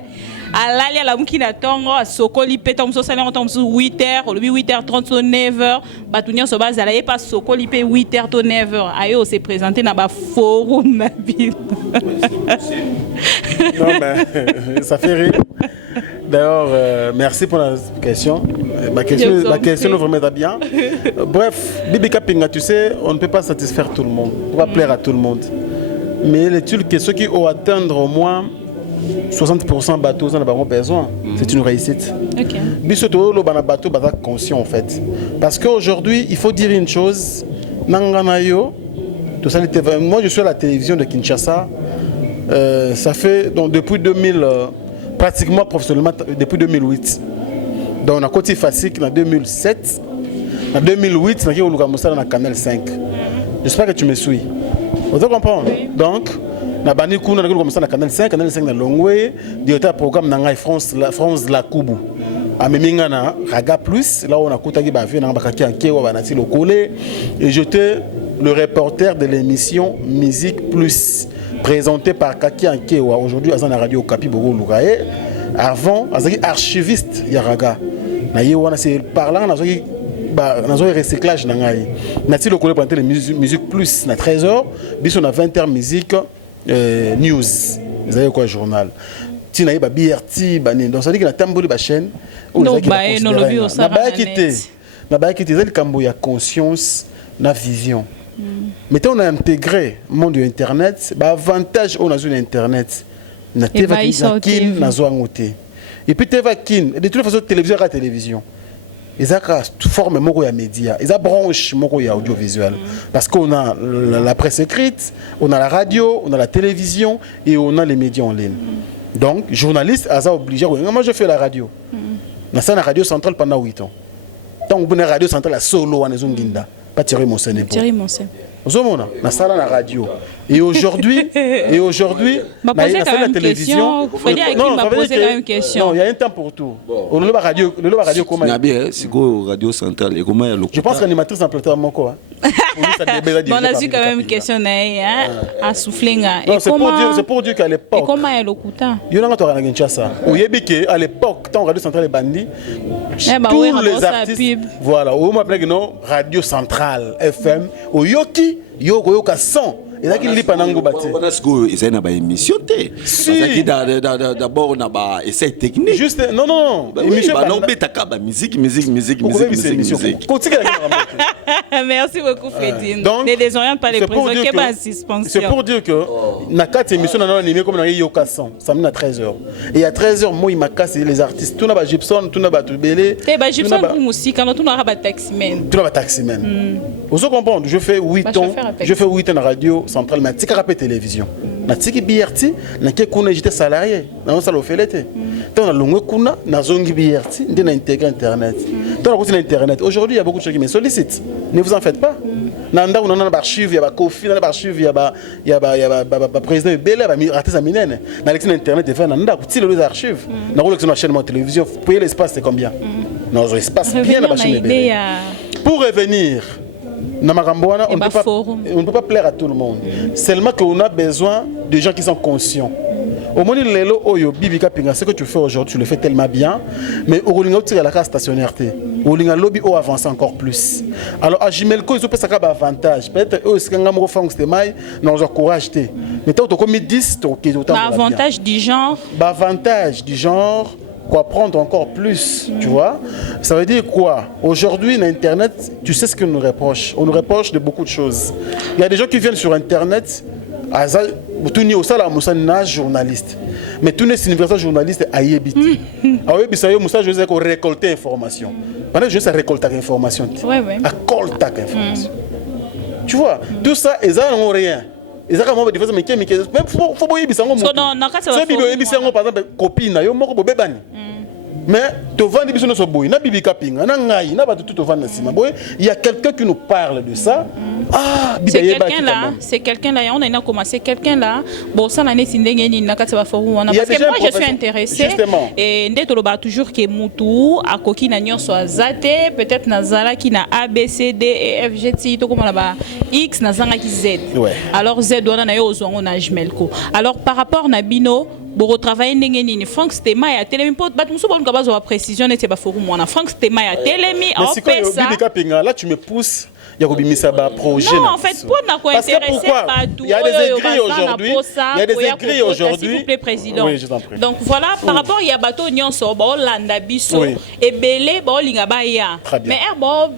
alali ala mukina tongo sokoli peta mso sala ntongo 8h ou 8h30 9h batunya so bazala ye pas sokoli pe 8h to 9h ayo se présenter na ba forum na ville. Non mais ça fait rire. D'ailleurs merci pour la question. La question nous remet bien. Bref, Bibi Kapinga, tu sais, on ne peut pas satisfaire tout le monde. On va plaire à tout le monde. Mais l'étude que ceux qui ont atteindre au moins 60% bateaux en avons besoin. C'est une réussite. Okay. Bisoto le bateau basa conscient en fait. Parce qu'aujourd'hui, il faut dire une chose. Nanganayo, moi je suis à la télévision de Kinshasa. Ça fait donc depuis 2000 pratiquement professionnellement depuis 2008. Donc on a côté facile en 2007. En 2008, on a commencé dans la Canal 5. J'espère que tu me suis. Vous comprenez? Oui. Donc na bani kuna na commencé na Canal 5 na Longwe, directeur programme na France la Kubu. A meminga na Raga Plus, là on a kutaki ba vie na bakaki ankewa banati lokole et j'étais le reporter de l'émission Musique Plus présenté par Kaki Ankewa aujourd'hui à la radio Kapi Bogo Lugae. Avant, azaki archiviste ya Raga. Na yewana c'est parlant na zoki dans un recyclage na ngai. Na ti lokole pour la Musique Plus na 13h, biso na 20h musique news, vous avez quoi journal tina ba BRT bani donc ça dit que la tamboli ba chaîne no ba no lobi au ça na ba kité le kambo ya conscience na vision mais on a intégré le monde de internet ba avantage on a sur internet na teva kin na zo ngote et puis teva kin de toute façon télévision à télévision Ils ont forme de média, ils ont branche de audiovisuel. Parce qu'on a la presse écrite, on a la radio, on a la télévision et on a les médias en ligne. Donc, journaliste, ils sont obligés. Moi, je fais la radio. Je suis à la radio centrale pendant 8 ans. Donc, on a la radio centrale à Solo, à Nezunginda. Pas Thierry Monsen. Thierry Monsen. Vous avez la salle à la radio. Et aujourd'hui, m'a posé quand même une question. Freddy Hakim m'a posé quand même une question. Non, il y a un temps pour tout. On a la radio comment? C'est quoi radio centrale et comment elle. Je pense qu'animatrice en plateau mon quoi. On a vu quand même une question à souffler. C'est pour dire qu'à l'époque. Et comment elle locuta? Il y a un temps à l'époque, quand radio centrale est bandit, tous les artistes. Voilà, on m'appelle radio centrale FM au Yoki. Yoka 100. Et là qu'il lit pendant que on a ce que ils ont une émission té. D'abord on a ba essai technique. Juste non. Émission ba non betaka ba musique. Merci beaucoup Fredine. Ne désoriente pas les présidents qui est en suspension. C'est pour dire que na 4 émissions on a animé comme dans Yoka 100, samedi à 13h. Et à 13h moi il m'a cassé les artistes, tout na ba Gibson, tout na ba Tubélé. Ba Gibson pour musique, quand tout na ba taximen. Tout na ba taximen. Vous comprenez, je fais 8 ans. Je fais 8 ans à radio centrale mais tika rapé télévision. Na tiki BRT, na ke kuna j'étais salarié. Na on salo felete. Tant na longue kuna na zongi BRT, ndé na intégrer internet. Tant na côté internet. Aujourd'hui, il y a beaucoup de gens qui me sollicitent. Ne vous en faites pas. Nanda on a archive, il y a Kofi, na archive, il y a président Belé, ba artiste minene. Na l'ex internet de faire nanda petit les archives. Na roule sur ma chaîne de télévision, vous payez l'espace c'est combien? Non, l'espace bien na machine Belé. Pour revenir on ne peut pas plaire à tout le monde. Seulement qu'on a besoin de gens qui sont conscients. Au moment où ce que tu fais aujourd'hui, tu le fais tellement bien, mais au moment où tu as la case stationnaire, au moment lobby où avance encore plus. Alors à Jimelco, ils ont ça comme avantage. Peut-être eux, c'est quand même font que mailles, nous encourage. Mais toi, tu as commis 10, tu as avantage du genre. Avantage du genre. Quoi prendre encore plus, tu vois? Ça veut dire quoi? Aujourd'hui, Internet, tu sais ce qu'on nous reproche. On nous reproche de beaucoup de choses. Il y a des gens qui viennent sur Internet, tout n'est au salaire, journaliste. Mais tout n'est universel journaliste à Yébiti. À Yébiti, je veux dire récolter information. Pendant que je sais récolter information. À colter information. Tu vois? Tout ça, ils n'ont rien. Et ça comment différence mais même faut boyer bisango mo so bibi bisango par exemple copine yo moko bobebani mais to vendre biso no so boy na bibi kapinga na ngai na ba tout to vendre sima boy il y a quelqu'un qui nous parle de ça c'est quelqu'un là on a commencé quelqu'un là bon ça l'année sindenge ni na kati ba forum wana parce que moi je suis intéressé et ndeto loba toujours que mutu akoki na nyonso azate peut-être nazala ki na A B C D E F G T to comme na ba X nazanga ki Z alors Z wana na yo ozongo na Jimelco alors par rapport na bino pour retravailler ndenge Franck Stema ya telemi pot bat muso bonka bazo précision n'était pas forum wana Franck Stema ya telemi en fait ça là tu me pousses. Il y a un projet. Non, en fait, pour nous intéresser il y a des écrits aujourd'hui. Il y a des écrits aujourd'hui. S'il vous plaît, président. Oui, je t'en prie. Donc voilà, par rapport il y a bateau nyonso, ba Hollanda biso et belé ba linga ba ya. Mais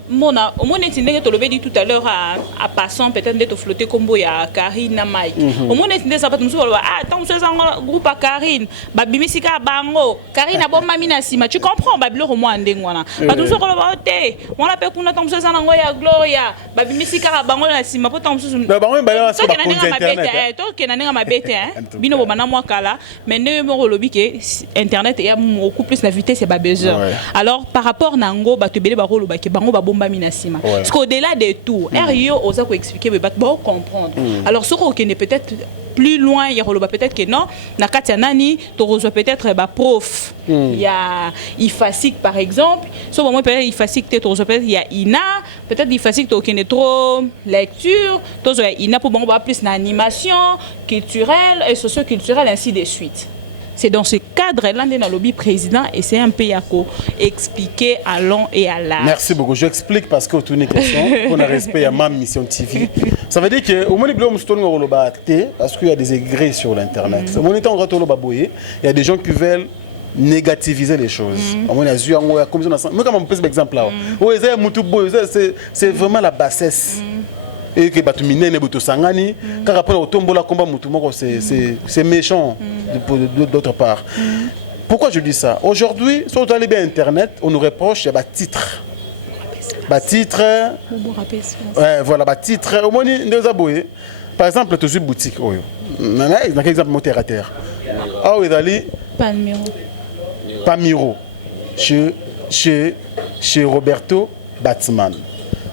mona au moins n'était que tu dit tout à l'heure à passant peut-être de flotter combo ya Karine Mike. Au moins n'était ça pas tout tant ce groupe à Karine, ba bimisika bango, Karine a bon mami na sima. Tu comprends ba bilo mo ande ngwana. Ba tout ce ko ba te. On appelle kuna tant ce zango ya Gloria. Babimisika bango na sima po tant mususu bango ba so ba konza internet to ke na ninga mabete bino bo bana mwa kala mais ne mo lobi ke internet ya beaucoup plus na vitesse c'est pas besoin alors par rapport na ngo ba to belé ba rolo ba ke bango ba bomba mina sima parce qu'au-delà de tout RIO osa ko expliquer mais ba comprendre alors ce qu'on est peut-être plus loin il y a peut-être que non na katia nani to reçoit peut-être ba prof il y a IFASIC par exemple so moi peut-être IFASIC peut-être reçoit peut-être il y a INA peut-être IFASIC to est trop lecture to INA pour bon plus na animation culturelle et socio-culturelle ainsi de suite. C'est dans ce cadre-là que lobby président et c'est un peu à expliquer à long et à large. Merci beaucoup. J'explique parce que toutes les questions, on a respect à ma mission TV. Ça veut dire que au moins parce qu'il y a des aigris sur l'internet. Au moins il y a des gens qui veulent négativiser les choses. C'est vraiment la bassesse. Et que batumine ne buto sangani car après au tombola combat mutumoko c'est méchant d'autre part. Pourquoi je dis ça? Aujourd'hui, sur le bien internet, on nous reproche il y a des titres. Bah titre. Ouais, voilà, bah titre. Au moins, nous avons. Par exemple, tu as une boutique. Dans quel exemple, mon terre à terre. Ah oui, d'aller. Pamiro. Chez Roberto Batman.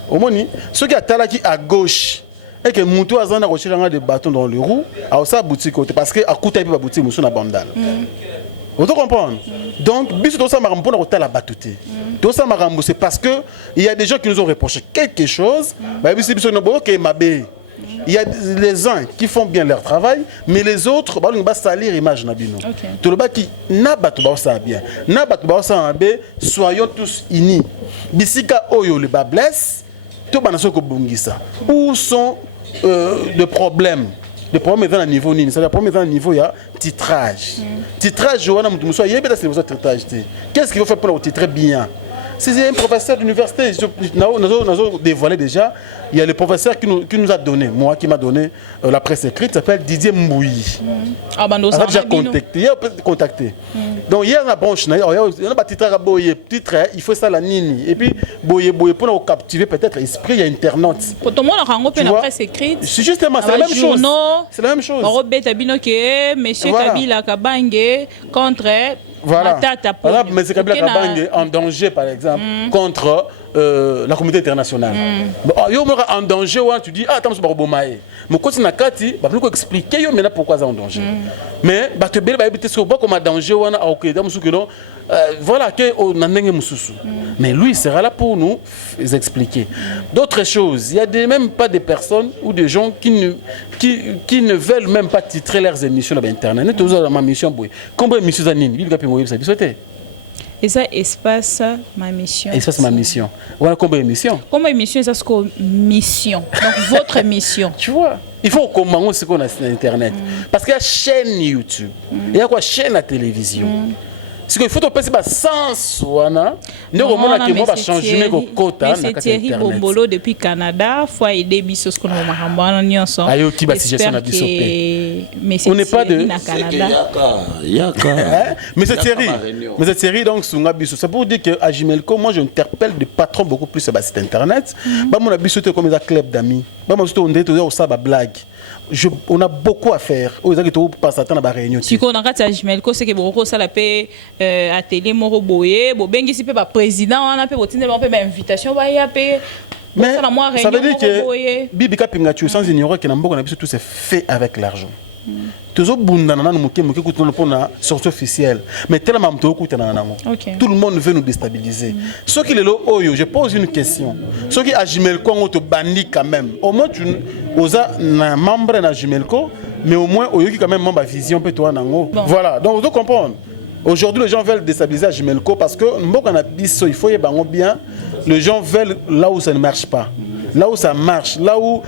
Au moins, ceux qui sont à gauche. Et que Moutou a recherché des bâtons dans le roue, à sa boutique parce que à côté de la boutique, nous sommes à Bandal. Vous comprenez? Donc, bis tout ça m'a ramené pour la batouté. Tout ça m'a ramené, c'est parce que il y a des gens qui nous ont reproché quelque chose. Il y a les uns qui font bien leur travail, mais les autres, ils vont salir l'image. Tout le monde qui n'a pas tout ça bien. N'a pas tout ça bien, soyons tous unis. Bisika oyo le bas blesse, tout le monde où sont les problèmes? Les problèmes dans le niveau nini, c'est le problème dans le niveau il y a titrage. Titrage, qu'est-ce qu'il faut faire pour le titrer bien? C'est un professeur d'université, nous avons dévoilé déjà, il y a le professeur qui nous a donné, moi qui m'a donné la presse écrite, s'appelle Didier Mbouyi. Ah, bah, nous avons déjà contacté. Donc, il y a une branche, il y a un titre, il faut ça la nini. Et puis, pour captiver peut-être l'esprit, il y a Internet. Pour tout le monde, on a la presse écrite. C'est justement, c'est la même chose. C'est la même chose. Monsieur Kabila Kabange contre. Voilà. Voilà, mais c'est Kabila Kabange en danger, par exemple, contre la communauté internationale. Il y a en danger, tu dis, ah, attends, c'est pas Bomae. Mais quand tu as dit, je vais expliquer pourquoi c'est en danger. Mais tu vas éviter ce que comme danger, voilà, mais lui, il sera là pour nous expliquer. D'autres choses, il y a même pas des personnes ou des gens qui ne veulent même pas titrer leurs émissions sur Internet. Nous avons ma mission. Combien d'émissions à Nini? Et ça, espace ma mission. Espace ma mission. Voilà combien d'émissions? Combien d'émissions, ça c'est une mission. Donc votre mission. Tu vois, il faut comment ce qu'on a sur Internet. Parce qu'il y a chaîne YouTube, il y a quoi chaîne à télévision. C'est qu'il faut passer par sens wana ndio komona que moi va changer ko kota na kati Thierry Bombolo depuis Canada fois aider biso ce qu'on a mahambana nyonso ayo ki ba suggestion na biso pe on n'est pas de na Canada mais c'est Thierry donc sunga biso c'est pour dire que à Jimelco moi j'interpelle des patrons beaucoup plus sur site internet ba mon biso comme des clubs d'amis ba moi on est au ça ba blague. On a beaucoup à faire. Aux gens qui te passent à temps à la réunion. Si on a regardé Jimelco, c'est que beaucoup ça la paix atelier moro boye, bo bengi si pe ba président on a pe botine ba pe invitation ba ya pe. Mais ça veut dire que Bibi Kapingachu sans ignorer que n'importe quoi tout c'est fait avec l'argent. Toujours bundana nous moquer pour la sortie officielle. Mais tellement tout le monde veut nous déstabiliser. Ceux qui les lo oyo, je pose une question. Ceux qui à Jimelco on te bannit quand même. Au moins tu osa un membre na Jimelco, mais au moins oyo qui quand même membre vision peut toi nango. Voilà, donc vous devez comprendre. Aujourd'hui, les gens veulent déstabiliser Jimelco parce que il faut y aller bien. Les gens veulent là où ça ne marche pas. Là où ça marche, là où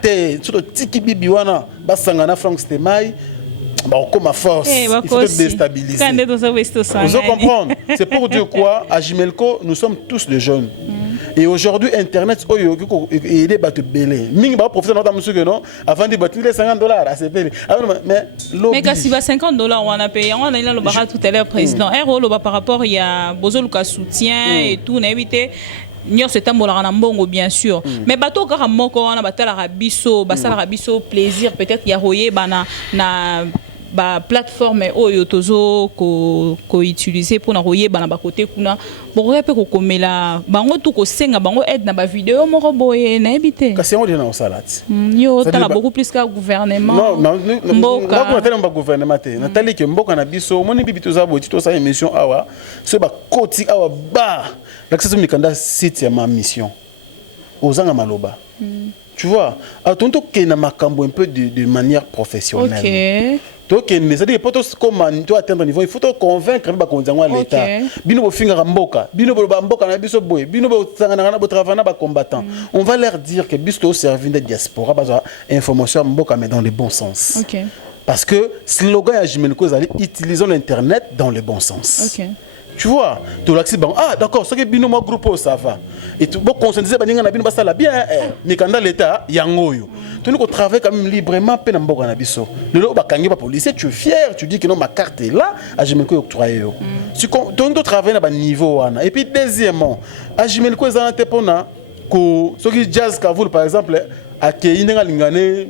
t'es sur le tiki bibiwana, basangana Franck Stemai, comme à force, il faut te déstabiliser. Vous comprenez? C'est pour dire quoi? À Jimelco, nous sommes tous des jeunes. Et aujourd'hui, Internet, il est battu belé. Ming va profiter de notre non avant de battre les $50 à ces belé. Mais quand il va $50, on a payé. On a eu le barat tout à l'heure, président. Par rapport, il y a besoin de soutien et tout, on a évité. Nous sommes bien sûr. Mais bateau karamoko on a batala rabiso, basala rabiso plaisir peut-être ya royer na plateforme oyo tozo ko utiliser pour na royer bana ba côté kuna pour pe ko komela bango tout ko senga bango aide na ba vidéo moko boye na ebité. Kasi on dit na salat. Yo tala beaucoup plus que gouvernement. Non, mboka on tellement ba gouvernement té. Natali ke mboka na biso moni bibi to za bo to sa émission awa ce ba koti awa ba l'accès mikanda site ya ma mission. Ozanga maloba. Tu vois, attends que na makambo un peu de manière professionnelle. OK. Donc, c'est-à-dire pour comment atteindre niveau, il faut te convaincre que l'État. Bino bo finga mboka, bino bo mboka na biso boy, bino bo sangana na bo travailler na combattant. On va leur dire que biso servir de diaspora besoin information mboka mais dans le bon sens. OK. Parce que slogan à Jimelco, utilisons l'internet dans le bon sens. OK. Tu vois, tout l'accident. Ah, d'accord, ce qui est bino moi groupe ça va. Et tout bon conscientiser baninga na bino ba sala bien mais quand dans l'état yangoyo. Tu nous travaille quand même librement pe na mboka na biso. Le lo ba kangi ba policier, tu es fier, tu dis que non ma carte est là, a Jimelko octroyé yo. Tu tu travailles na ba niveau wana. Et puis deuxièmement, a Jimelko ezana te pona ko soki jazz kavul par exemple a keinga lingane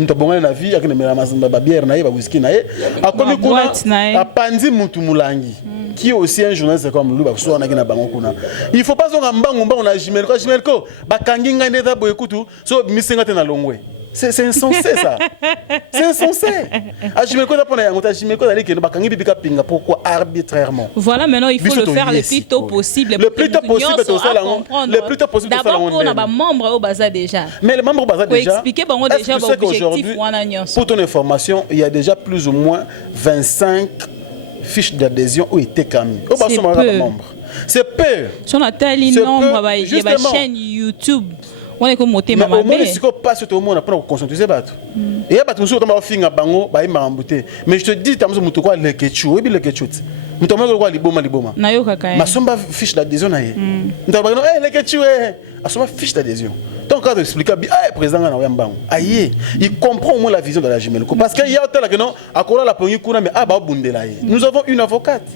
mtabonga na vie akina mela ba bière na ye ba whisky na ye akomi kuna apanzi mutu mulangi qui est aussi un journaliste comme lui, il faut pas que mbango na Jimelko bakangi nga ndeta boye kutu so misinga te na longwe. C'est insensé ça. C'est insensé. A Jimelko da pona yango ta Jimelko da liki bakangi bibika pinga pourquoi arbitrairement. Voilà, maintenant il faut le faire le plus tôt possible. Le plus tôt possible tout ça là. Le plus tôt possible tout ça là. D'abord on a ba membre au bazar déjà. Mais les membres au bazar déjà. Expliquer bango déjà objectif wana nyonso. Pour ton information, il y a déjà plus ou moins 25 fiches d'adhésion ont été camises. C'est peu. Si on a tel nombre, il y a une chaîne YouTube. On est comme monté ma mère. Mais si on passe tout le monde après on conscientiser bateau. Et ya bateau sur tomba finga bango ba ima ambuté. Mais je te dis tamzo mutu kwa le ketchu, et bi le ketchu. Mutu mo kwa liboma. Na yo kaka. Ma somba fiche d'adhésion na ye. Mutu ba no le ketchu a somba fiche d'adhésion. Donc quand tu expliques président na Wembango. Aïe, il comprend au moins la vision de la Jimelko parce qu'il y a tel que non akola la pongi kuna mais ba bundela ye. Nous avons une avocate.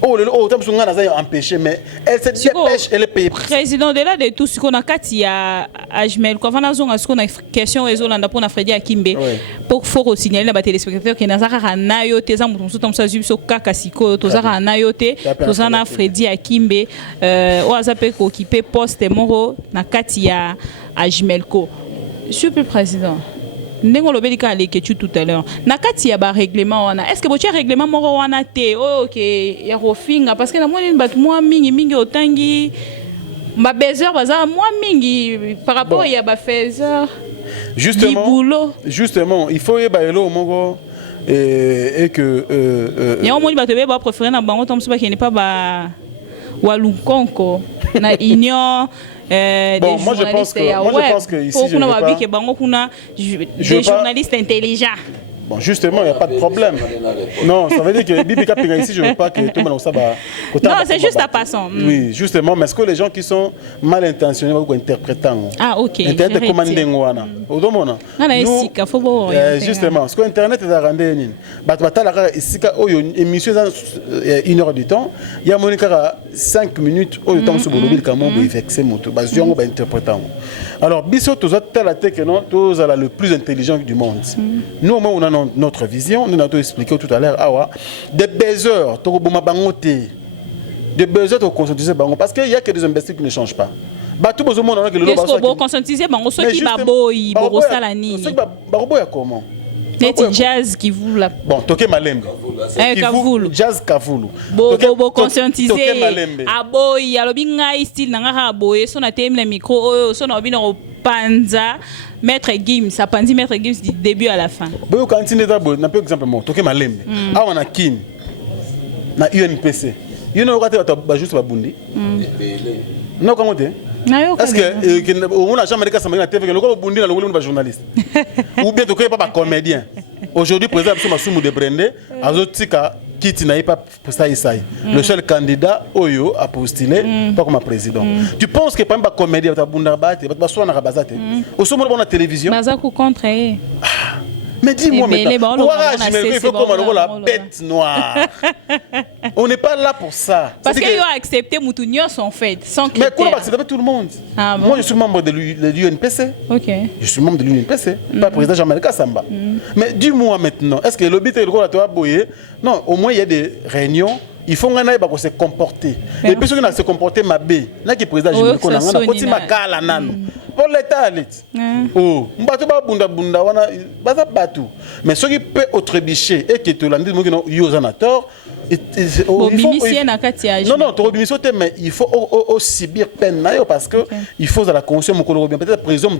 Oh, on a empêché, mais elle se dépêche, elle est payée. Président de là de tout ce qu'on a quatre, à Ajmel, quand on a une question réseau là pour Freddy Akimbe, pour faut signaler la téléspectateur que Nazara Nayo, tes amis sont comme ça, sur Kakasiko, Tozara Nayo, Tozana Freddy Akimbe, Oazape occupé poste Moro, na Katia Ajmelko. Monsieur le Président. Ndenge lobeli ka leketu tout à l'heure nakati ya ba règlement wana est-ce que botia règlement moko wana te OK ya rofinga parce que na moni bat moi mingi otangi ba besoin baza moi mingi par rapport ya ba faiseur justement il faut y baelo moko et que ya moni ba tebe ba préférer na bango tom soba qui n'est pas ba walunkonko na union bon, moi je pense que ici je des journalistes intelligents. Bon, justement, il n'y a pas de problème. Non, ça veut dire que Bibi Kapinga ici, je ne veux pas que tout le monde ça va. Non, c'est juste la façon. Oui, justement, mais est-ce que les gens qui sont mal intentionnés vont interpréter? Ah, ok. Internet est commandé. Justement, ce que Internet est à rendre, ici, émission 1 heure du temps, il y a 5 minutes au temps sur le mobile, comment vous vexez moto, alors, Bissot, tous le plus intelligent du monde. Nous, on a notre vision, nous avons expliqué tout à l'heure, des baiseurs, des baiseurs pour conscientiser, parce qu'il n'y a que des imbéciles qui ne changent pas. Tout le monde a que le conscientiser, ceux qui baboy, comment? C'est jazz qui vous la. Bon, toke malembe. Kavulu. Jazz Kavulu. Bo conscientiser. Aboy, alobi ngai style nanga aboy, so na tem le micro, so na obino panza. Maître Gims, ça panzi Maître Gims du début à la fin. Boyo kantine da bo, na peu exemple mo, toke malembe. Awa na kin. Na UNPC. You know quand tu ba juste ba bundi. Non comment tu est-ce que on n'a jamais regardé ça na TV que le bundi na le journaliste. Ou bien tu connais pas comédien. Aujourd'hui président Masumu de Brende, azotika kiti na pas pour ça le seul candidat Oyo a postulé pas comme président. Tu penses que pas un comédien ta bunda bate, ba so na rabazate. Au somo na télévision. Bazaku contre. Mais dis-moi maintenant, il faut comme la bête noire. On n'est pas là pour ça. Parce qu'ils ont accepté Moutounios en fait, sans critères. Mais quoi, accepter tout le monde. Ah, bon? Moi, je suis membre de l'UNPC. Ok. Je suis membre de l'UNPC, pas président Jean-Marie Samba. Mais dis-moi maintenant, est-ce que l'obité de la toi boyer? Non, au moins il y a des réunions. Il faut qu'on se comporter. Et puis ceux qui ne se comporter ma bé, là qui président Jean-Marie Samba, on a kala nano. Pour l'État, oh, bunda wana baza batu. Mais ceux qui peut outrebicher et qui te l'ont dit moi qui non yozana tort. Non, mais il faut aussi bien peine parce que il faut à la conscience peut-être prison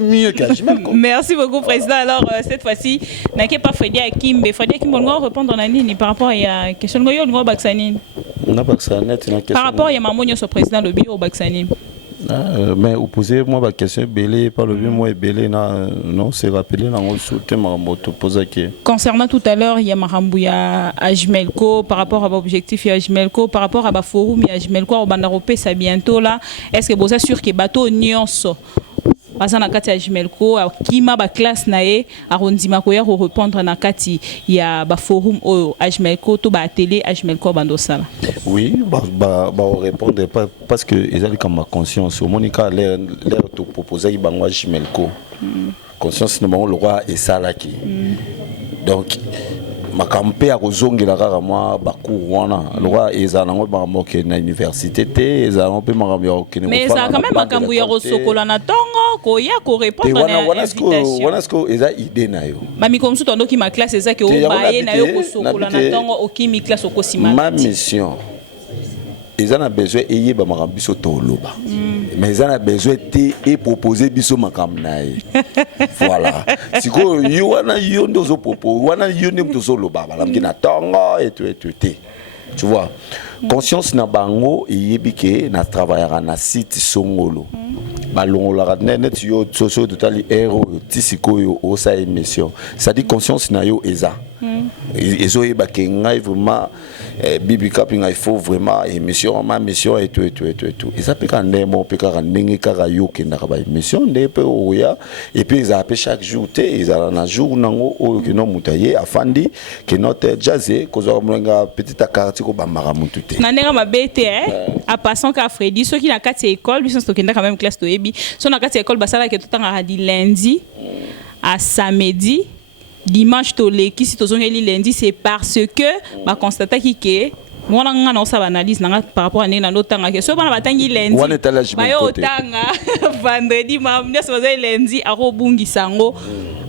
mieux que Merci beaucoup président. Alors cette fois-ci, n'a pas Freddy Akimbe. Freddy Akimbe on répondre en ligne par rapport à question ngoyo ngo Baksanine. On a Baksanine par rapport à Mamonyo ce président le bureau Baksanine. Mais vous posez moi la question belé par le bien moi belé non c'est rappelé dans le soutien maramboto poser qui concernant tout à l'heure il y a Marambouya Ajmelco par rapport à l'objectif Ajmelco par rapport à ba forum Ajmelco au bandaropé ça bientôt là est-ce que vous êtes sûr que bateau nyonso parce na kati Ajmelco kima ba classe nae arrondima ko ya répondre na kati ya ba forum au Ajmelco to ba télé Ajmelco bandosala. Oui, répondre pas parce que ils ont comme ma conscience au monika l'air te proposer il bango Ajmelco. Conscience no bango le roi et ça là qui. Donc makampe ya kozongela kaka moi bacours wana le roi ezala ngo ba moke na université te ezala ngo pe makambo ya okene mais ça quand même makambo ya kosokola na tongo ko ya ko répondre na invitation wana sko eza idée na yo ba mikomusu tondo ki ma classe eza ke o baye na yo kosokola na tongo okimi classe okosima ma mission ils ont besoin et ba makambo biso toloba mais ils ont besoin et proposer biso makambo nae voilà siko yo wana yo ndozo propos wana yo ndozo loba ba lamki na tongo et tout tu vois conscience na bango et bike na travailler na site songolo balongola net yo soso totali héros tisiko yo o sa émission ça dit conscience na yo eza ils ont ngai vraiment bibi kapinga il faut vraiment émission ma mission et tout et ça peut quand même peut quand ndenge kaka yo kenda ka ba émission ndé oya et puis ils appellent chaque jour te ils ont na jour nango o que non mutaye afandi que notre jazzé kozo mlenga petite quartier ko ba maramutu te na ndenge mabete à passant ka Freddy ceux qui na kati école biso to kenda quand même classe to ebi so na kati école basala que tout temps à di lundi à samedi dimanche toleki si tozongeli lundi c'est parce que ba constater que moi on sa analyse par rapport à nena notanga que so bana batangi lundi ba yo tanga vendredi mamne so lundi a robungi sango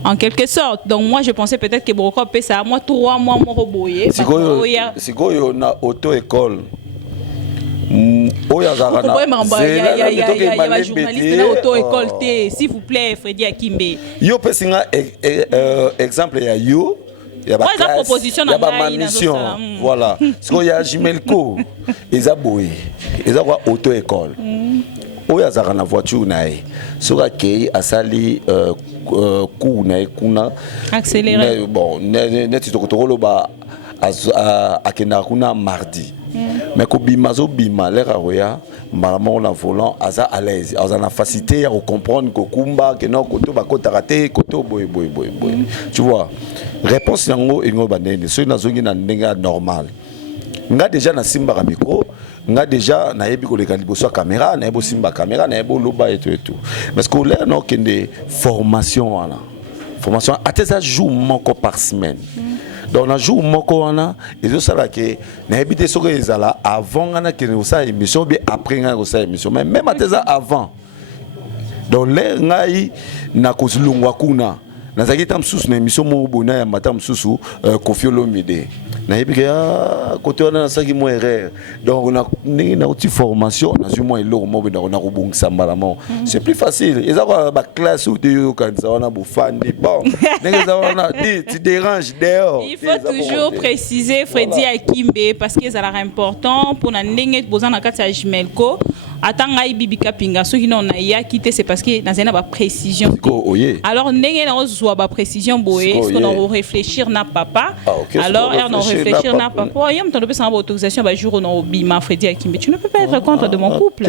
en quelque sorte donc moi je pensais peut-être que Boroko peut ça moi 3 mois mo roboyer sikoyo na auto école oya zakana ya journaliste na auto école té s'il vous plaît Freddy Akimbe yo pesinga exemple ya yo ya ba proposition na ba mission voilà siko ya Jimelco eza boye eza kwa auto école oya zakana voiture nae soka kei asali ku na kuna accélérer bon net tokotokolo ba akenda kuna mardi mais ko bimazo bima lera roya maman na volant aza à l'aise aza na facilité à comprendre que kumba que non koto ba kota raté koto boy tu vois réponse yango ingo banene so na zongi na ndenga normal nga déjà na simba ka micro nga déjà na yebi ko leka liboso caméra na yebo simba caméra na yebo loba et tout mais ce que là non kende formation wana formation ateza jour moko par semaine. Donc on a joué moko wana et ça là que na habité soko ezala avant ngana que nous ça émission bien après ngana ça émission mais même ateza avant donc les ngai na kozulungwa kuna na zaki tam susu na émission mo bona ya matam susu Kofiolo Mide na yebi ya côté wana na saki mo erreur donc on a na outil formation na zu mo elo mo benda on a robungisa mbalamo c'est plus facile et ça ba classe ou de quand ça on a bufandi bon nenge ça on a dit tu déranges dehors il faut toujours préciser Freddy Akimbe parce que ça est important pour na ndenge boza na kati ya Jimelco atanga ibibika pinga ceux qui n'ont ya quitté c'est parce que dans une précision alors ndenge na ozwa ba précision boé est-ce qu'on doit réfléchir na papa alors on réfléchir na papa yam ton peut autorisation ba jour on bima Freddy Akimbe tu ne peux pas être contre de mon couple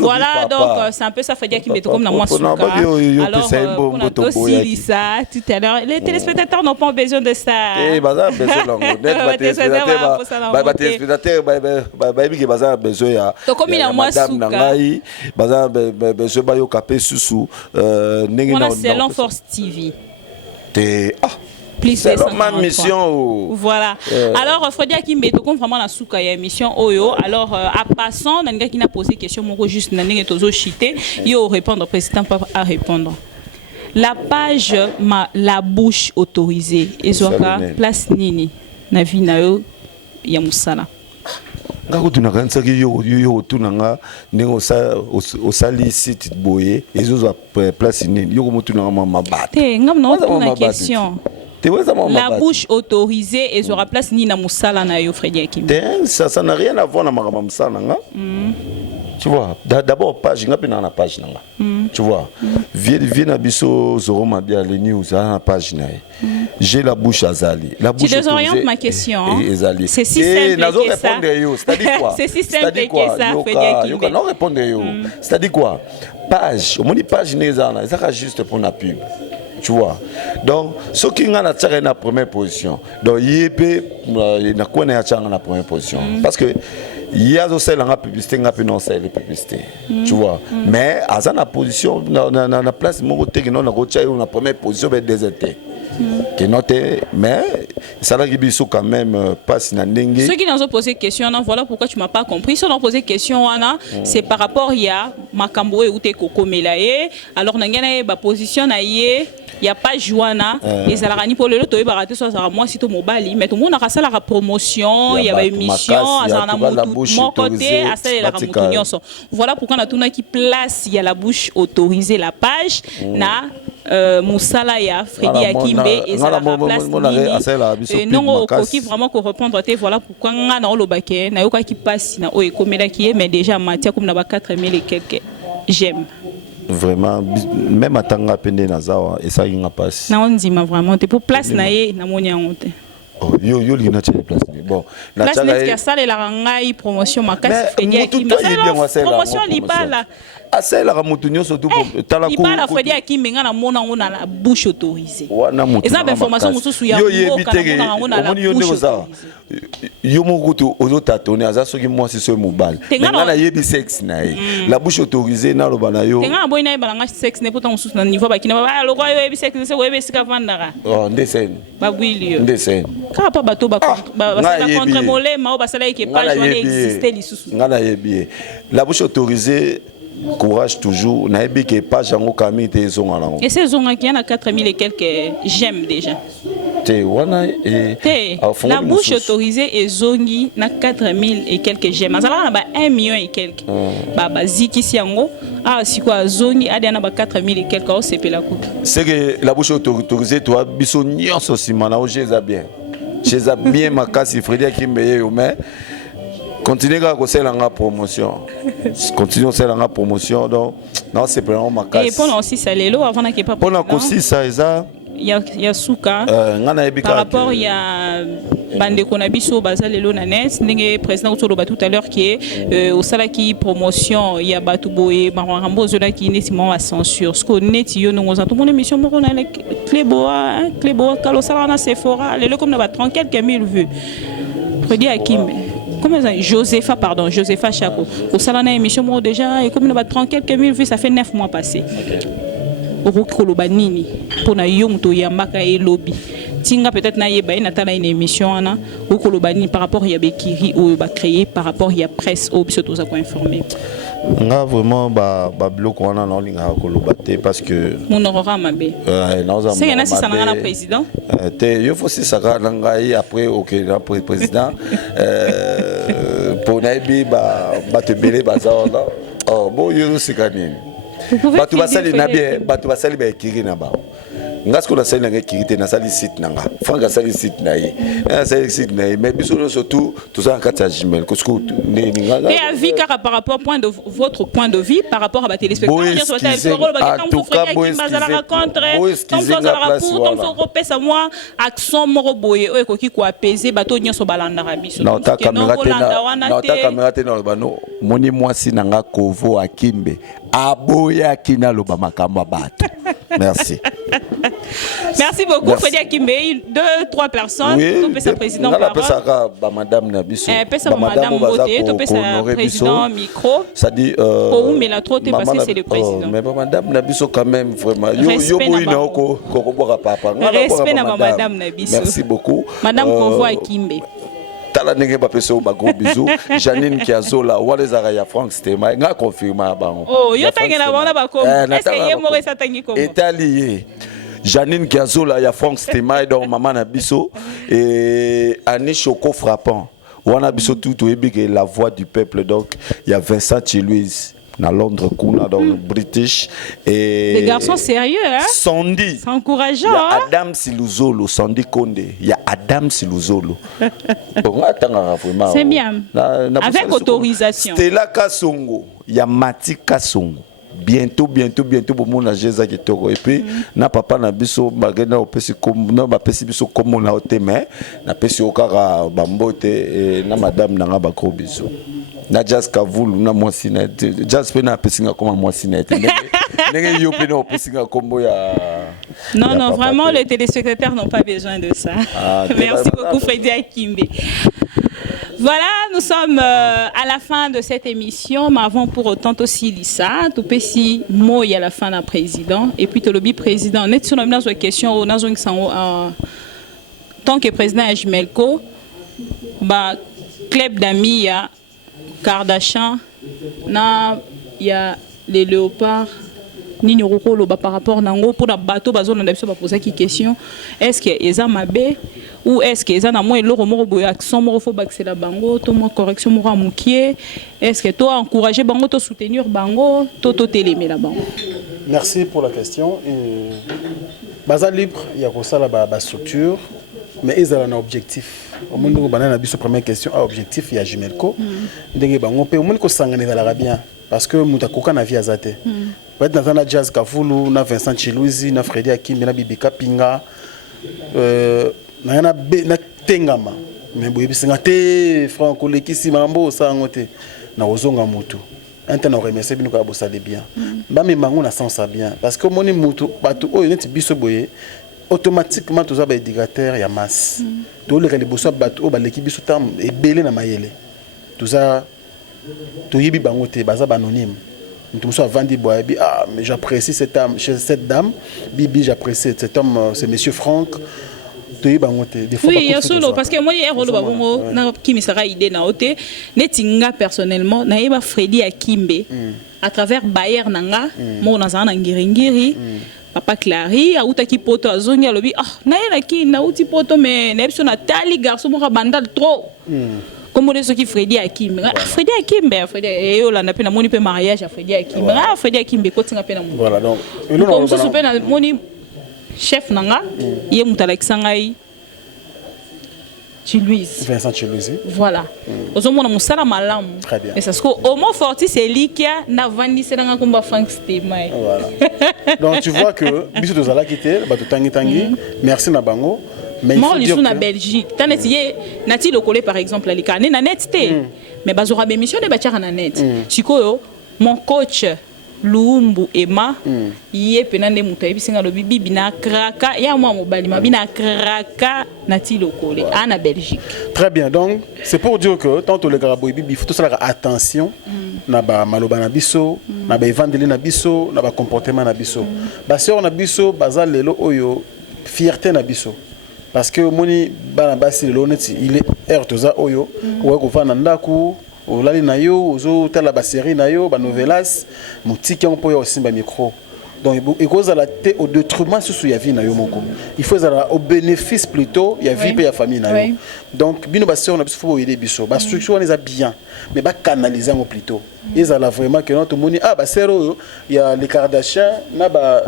voilà donc c'est un peu ça Freddy Akimbe comme dans moi alors on a aussi ça tout à l'heure les téléspectateurs n'ont pas besoin de ça baza besoin besoin madame nangai baza besoin ba yo kapé susu ndenge na selon Force TV plus c'est ma mission voilà alors Freddy Akimbe to comme vraiment la souka ya émission oyo alors à passant nanga qui n'a posé question moko juste nanga tozo chité yo répondre président pas à répondre la page la bouche autorisée ezoka place nini na vie na yo ya musala ngako tunakana ki yo tunanga ndenge osali site boye ezozo place nini yo komutuna mabata te ngam na une question la bouche autorisée et aura place ni na musala na yo Freddy Akimbe ça n'a rien à voir na makama musala nga Tu vois, d'abord page, n'a pas dans la page tu vois. Viens à biso Zoro Mabia les news à la page j'ai la bouche à Zali. La bouche. Tu désorientes ma question. C'est si simple que ça. C'est-à-dire quoi? C'est si simple que ça. Yoka non répondre yo. C'est-à-dire quoi? Page, on dit page nezana, ça juste pour la pub. Tu vois. Donc, ce qui est en la première position. Donc, il peut na quoi na en la première position parce que il y a aussi la publicité, tu vois. Mais à la position, dans la place, mon côté, dans la première position, c'est déserté. Mais ça n'a quand même pas si ceux qui nous ont posé question, voilà pourquoi tu m'as pas compris. Ceux qui ont posé question, c'est par rapport à Makambo et Ute Koko Melaye. Alors, nous avons une position, il n'y a pas Joana. Et ça a pour le lot, il va rater soit moi si tu mobile. Mais tout le monde a la promotion, il y a une émission, mon côté, la promotion. Voilà pourquoi on a qui place, il y a la bouche autorisée, la page, na. Moussala ya Freddy Akimbe et ça la place non qui vraiment qu'on répondre voilà pourquoi nga na olobake na yoka qui passe na o ekomela qui est mais déjà matière comme na ba 4000 et quelques j'aime vraiment même atanga pende na zawa et ça inga passe na ondima vraiment te pour place na ye na monia honte yo lina tele place bon na tanga place ça la ngai promotion makasi Freddy Akimbe promotion libala assez la mutunyo surtout tala ko il Freddy Akimbe nga na mona ngona la bouche autorisée et ça information mususu ya ngo na la bouche autorisée yo mokutu ozotatone aza soki moi c'est ce mobile nga na yebi sexe na la bouche autorisée na loba na yo nga boy na balanga sexe ne pourtant mususu na niveau ba kina ba lokwa yo yebi sexe c'est yebi sika vandara oh ndesen ba bwili yo ndesen ka pa bato ba contre molema o basala ke page on exister lisusu nga na yebi la bouche autorisée courage toujours na yebi ke page yango kami te zonga lango et ces zonga qui en a 4000 et quelques j'aime déjà la bouche autorisée et zongi na 4000 et quelques j'aime azala na 1 million et quelques ba ziki siango si quoi zongi adi na ba 4000 et quelques au CP la coupe c'est que la bouche autorisée toi biso nyonso simana o jeza bien makasi Freddy Akimbe yo mais continue à faire la promotion. Continue à faire la promotion. Donc, non, c'est vraiment ma casse. Et pendant aussi ça, les lots avant qu'il n'y ait pas. Pendant aussi ça, il y a Souka. Par rapport, il y a Bande Konabiso, Basal Lelo Nanes, le président tout à l'heure qui est au Salaki promotion, il y a Batouboé, Marambo Zola qui est nécessairement à censure. Ce qu'on est, il y a nous avons mon émission, on a les Cléboa, Kalosala, Sephora, les lots comme nous avons 30 quelques mille vues. Freddy Akimbe. Comment ça Josepha Chako. Au salon émission déjà et comme nous va 30 quelques mille vues ça fait 9 mois passés. Okolobanini pour na yong to yambaka et lobby. Tinga peut-être na yeba na tala une émission ana okolobani par rapport ya Bekiri ou ba créer par rapport ya presse au biso za ko informer. Nga vraiment ba bloc wana na linga kolobate parce que mon aura mabe. C'est yana si ça na président. Il faut si ça nga après OK après président pour naibi ba te belé bazar là. Oh bon yo sikani. Batu basali na bien, batu basali ba ekiri na ba. Ngasko la sali na ekiri na sali site nanga. Franga sali site na yi. Na sali site na yi, mais biso surtout tout ça en kata Gmail. Parce que et avis car par rapport votre point de vue par rapport à la téléspectateur sur tel parole ba quand vous frère qui bazala rencontre comme ça la rapport comme faut repesa moi accent moro boye o ekoki ko apaiser bato nyonso balanda rabiso. Non ta caméra te na bano. Moni mwasi nanga Kovo Akimbe. Aboya kina loba makamba bato. Merci. Merci beaucoup Freddy Akimbe. 2-3 personnes. Oui, peut sa président parole. Madame Nabiso. Madame Boté, peut sa président micro. Ça dit mais la trop parce que c'est le président. Mais Madame Nabiso quand même vraiment. Yo boina ko boka papa. Respect na Madame Nabiso. Merci beaucoup. Madame Kovo Akimbe. Tala nenge ba peso ba gros bisous. Janine Kiazola wale za ya Frank Stema nga confirmer bango. Oh, yo tangela wana ba ko. Est-ce que ye mo sa tangi ko? Italié. Janine Kiazola ya Frank Stema donc maman na biso et Annie Choco frappant. Wana biso tout que la voix du peuple donc il y a Vincent Louise. na Londres kuna dans le British et des garçons sérieux hein. Sandy c'est encourageant il y a hein? Adam Siluzolo Sandy Konde il y a Adam Siluzolo bon attends vraiment c'est bien avec autorisation Stella Kasongo il y a Mati Kasongo bientôt pour mon ageza qui toko et puis na papa na biso magena opesi comme na ba pesi biso comme na oteme na pesi okara bambote et na madame na ba gros biso na Jazz Kavulu na mwasi na Jazz pe na pesi nga comme mwasi na ndenge yo pe na opesi nga kombo ya non vraiment les téléspectateurs n'ont pas besoin de ça merci beaucoup Freddy Akimbe. Voilà, nous sommes à la fin de cette émission, mais avant pour autant aussi Lisa, tout petit mot il y a la fin d'un président et puis le lobby président. Net sur une question au tant que président Ajimelko, bah club d'amis il y a Kardashian, na il y a les léopards. Ni par rapport nango pour la bateau bazo na biso ba poser qui question est-ce que eza mabe ou est-ce que eza na moi eloko moko boya accent moko fo baxela bango to mo correction moko amukie est-ce que toi encourager bango to soutenir bango to télémela bango. Merci pour la question. Baza libre il y a ça la ba structure mais ils ont un objectif au monde ko banana biso première question a objectif il y a Jimelko ndenge bango pe au monde ko sangana la bien parce que mutakoka na vie azate peut-être dans Jazz Kavulu na Vincent Chiluzi na Freddy Akimbe na Bibi Kapinga na tengama mais boye bisinga te Franco Lekisi mambo sango te na ozonga mutu interne remercier bino ka bosale bien ba me mango na sens bien parce que moni mutu batu oyo neti biso boye automatiquement tous ba éducateur ya masse to le kale boso batu o ba leki biso tam ebele na mayele tout ça to yibi bango te baza anonyme. Tout ça Vandi Boabi, ah mais j'apprécie cette dame, Bibi j'apprécie cet homme, c'est monsieur Franck. Oui, il y a solo parce que moi il y a rôle babongo na qui me sera idée na oté netinga personnellement na yeba Freddy Akimbe à travers Bayer nanga mo na zana ngiringiri papa Clary a utaki poto azongi alobi ah na yela ki na uti poto mais na biso na tali garçon mo bandal trop. Comme on dit Freddy Akimbe, Freddy Akimbe, et on a peine moni pe mariage à Freddy Akimbe. Freddy Akimbe continue à peine. Voilà donc. Comme ça peine moni chef nanga, yé mutalexangai. Chiluiz. Vincent Chiluiz. Voilà. Aux hommes on a musala malam. Très bien. Et ça ce que homo forti c'est lui qui a navandi c'est dans combat Frank Stemai. Voilà. Donc tu vois que biso tozala kité ba to tangi. Merci na bango. Moi, je suis en Belgique. Nati le collé par exemple à l'ICANE, na net mais bazora bémission de bâtir na net. Sikoyo, mon coach Lumbu Emma, yé penande mutaïbi singa lo bibi bina kraka, ya moi mobali ma bina kraka nati le collé en Belgique. Très bien. Donc c'est pour dire que tant que le garabo bibi faut tout ça attention na ba maloba na biso, na ba evangeli na biso, na ba comportement na biso. Ba sœur na biso bazal lelo oyo fierté na biso. Parce que moni bana basi l'honnêteté il est ertoza oyo ou ko vana ndaku o lali na yo ozo tala ba série na yo ba novelas mutiki on poyo simba micro donc il cause la té au détriment sous ya vie na yo moko il faut ça au bénéfice plutôt ya vie et ya famille na yo donc bino ba sœur na biso faut aider biso ba structure on les a bien mais ba canaliser en plutôt ils a vraiment que notre moni ah ba sœur oyo il y a les Kardashians na ba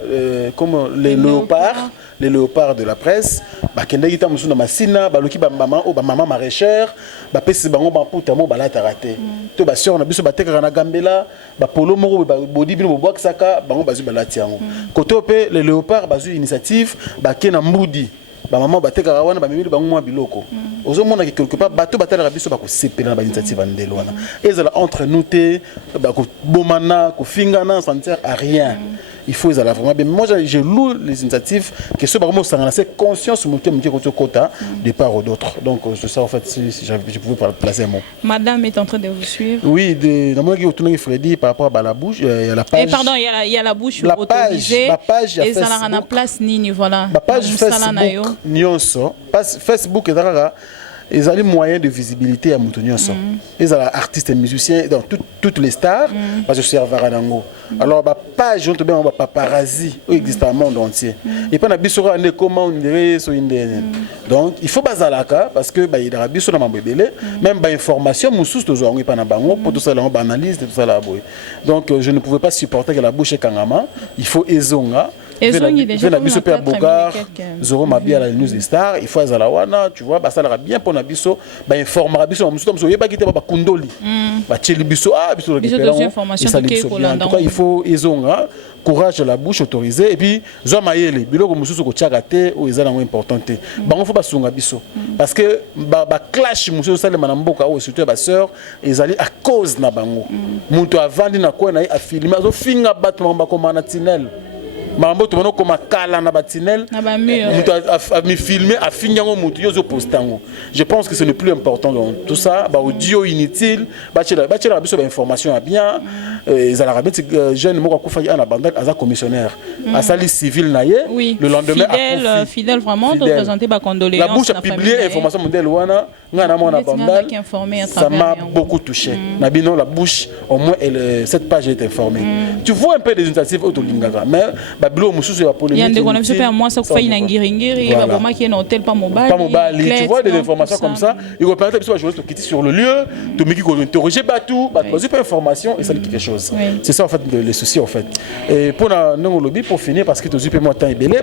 comme les léopards de la presse bakende kita musu na masina baloki ba maman maraîchère ba pesi bango ba puta mo balata raté to ba sœur na biso batekaka na gambela ba polo moko ba bodi bino bo bwakisaka bango bazu balati yango koto pe les léopards bazu initiative ba kena mbudi ba maman batekaka wana ba mimili bango mwa biloko ozo mona que quelque part bato batala biso ba ko sepela na ba initiative ndelo wana ezala entre nous te ba ko bomana ko fingana ça ne sert à rien. Il faut les vraiment bien. Moi, je loue les initiatives que ce moment ça c'est conscience monter quota de part ou d'autre. Donc c'est ça en fait si je pouvais placer un mot. Madame est en train de vous suivre. Oui, dans mon qui Freddy par rapport à la bouche, il y a la page. Pardon, il y a la bouche autorisée. La page et ça n'a place ni voilà. La page Facebook Nyonso, Facebook ils ont les moyens de visibilité à Moutonio. Ils ont artistes et musiciens, dans toutes les stars, parce que je suis à Varanango. Alors, la page, on te met en paparazzi, qui existe dans le monde entier. Et puis, on a vu sur un comment on dirait sur une. Donc, il faut baser la cas, parce que, il y a des choses dans mon bébé, même des informations, moussous, toujours, on est pas dans pour tout ça, on analyse, tout ça là. Donc, je ne pouvais pas supporter que la bouche est Kangama. Il faut Ezonga. Déjà la biso Père Bogard, Zoro Mabia la news des stars, il faut Azalawana, tu vois, ça ira bien pour la biso, informer biso, nous sommes pas quitter ba Kundoli. Ba Tcheli biso biso récupérer information pour en tout cas, il faut Ezonga, courage la bouche autorisé et puis zo mayele, biloko mususu ko tchakate ou ezala important. Ba on faut ba sunga biso parce que ba clash mususu sale manamboka ou surtout ba sœur ezali à cause na bango. Muto avandi na ko na a filmer zo finga battement ba komana tinel. Mambo to comme kala na batinel a me filmer a finyango mutu yo zo postango. Je pense que ce n'est plus important donc tout ça ba audio inutile ba tchela biso ba information a bien ezala rabeti jeune moko kufa ya na bandal aza commissionnaire a sali civil na ye le lendemain fidèle vraiment de présenter ba condoléances la bouche a publié information mondiale wana ngana mona bandal ça m'a beaucoup touché na bino la bouche au moins cette page est informée tu vois un peu des initiatives autolingaka mais bilo mususu ya polémique. Il y a des connaissances à moi ça fait une ngiri va vraiment qui est un hôtel pas mobile. Pas mobile, tu vois des informations comme ça, il va permettre aux journalistes de quitter sur le lieu, de me qui interroger batou, poser pas information et ça dit quelque chose. C'est ça en fait le souci en fait. Et pour nous lobby pour finir parce que tu as moi temps belé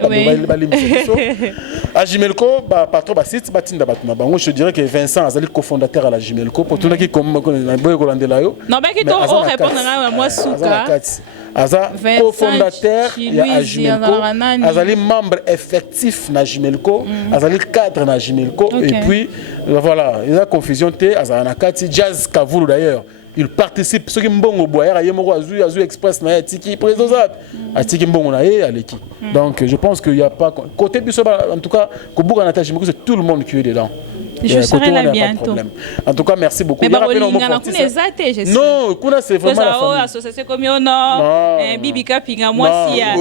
à Jimelco patron ba site batinda batuna bango je dirais que Vincent azali cofondateur à la Jimelco pour tout qui comme na boy kolandela yo. Non mais qui to répondre à moi souka. Aza cofondateur ya Jimelco, azali membre effectif na Jimelco, azali cadre na Jimelco et puis voilà, il y a confusion té azana na kati Jazz Kavulu d'ailleurs. Il participe ce qui mbongo boyer ayemoko azu express na tiki président a tiki mbongo na ye aleki. Donc je pense qu'il y a pas côté biso en tout cas ko buka na Jimelco c'est tout le monde qui est dedans. Je serai là bientôt. En tout cas, merci beaucoup. Mais non, Kuna c'est vraiment la famille. Association comme non, Bibi Kapinga moi si il y a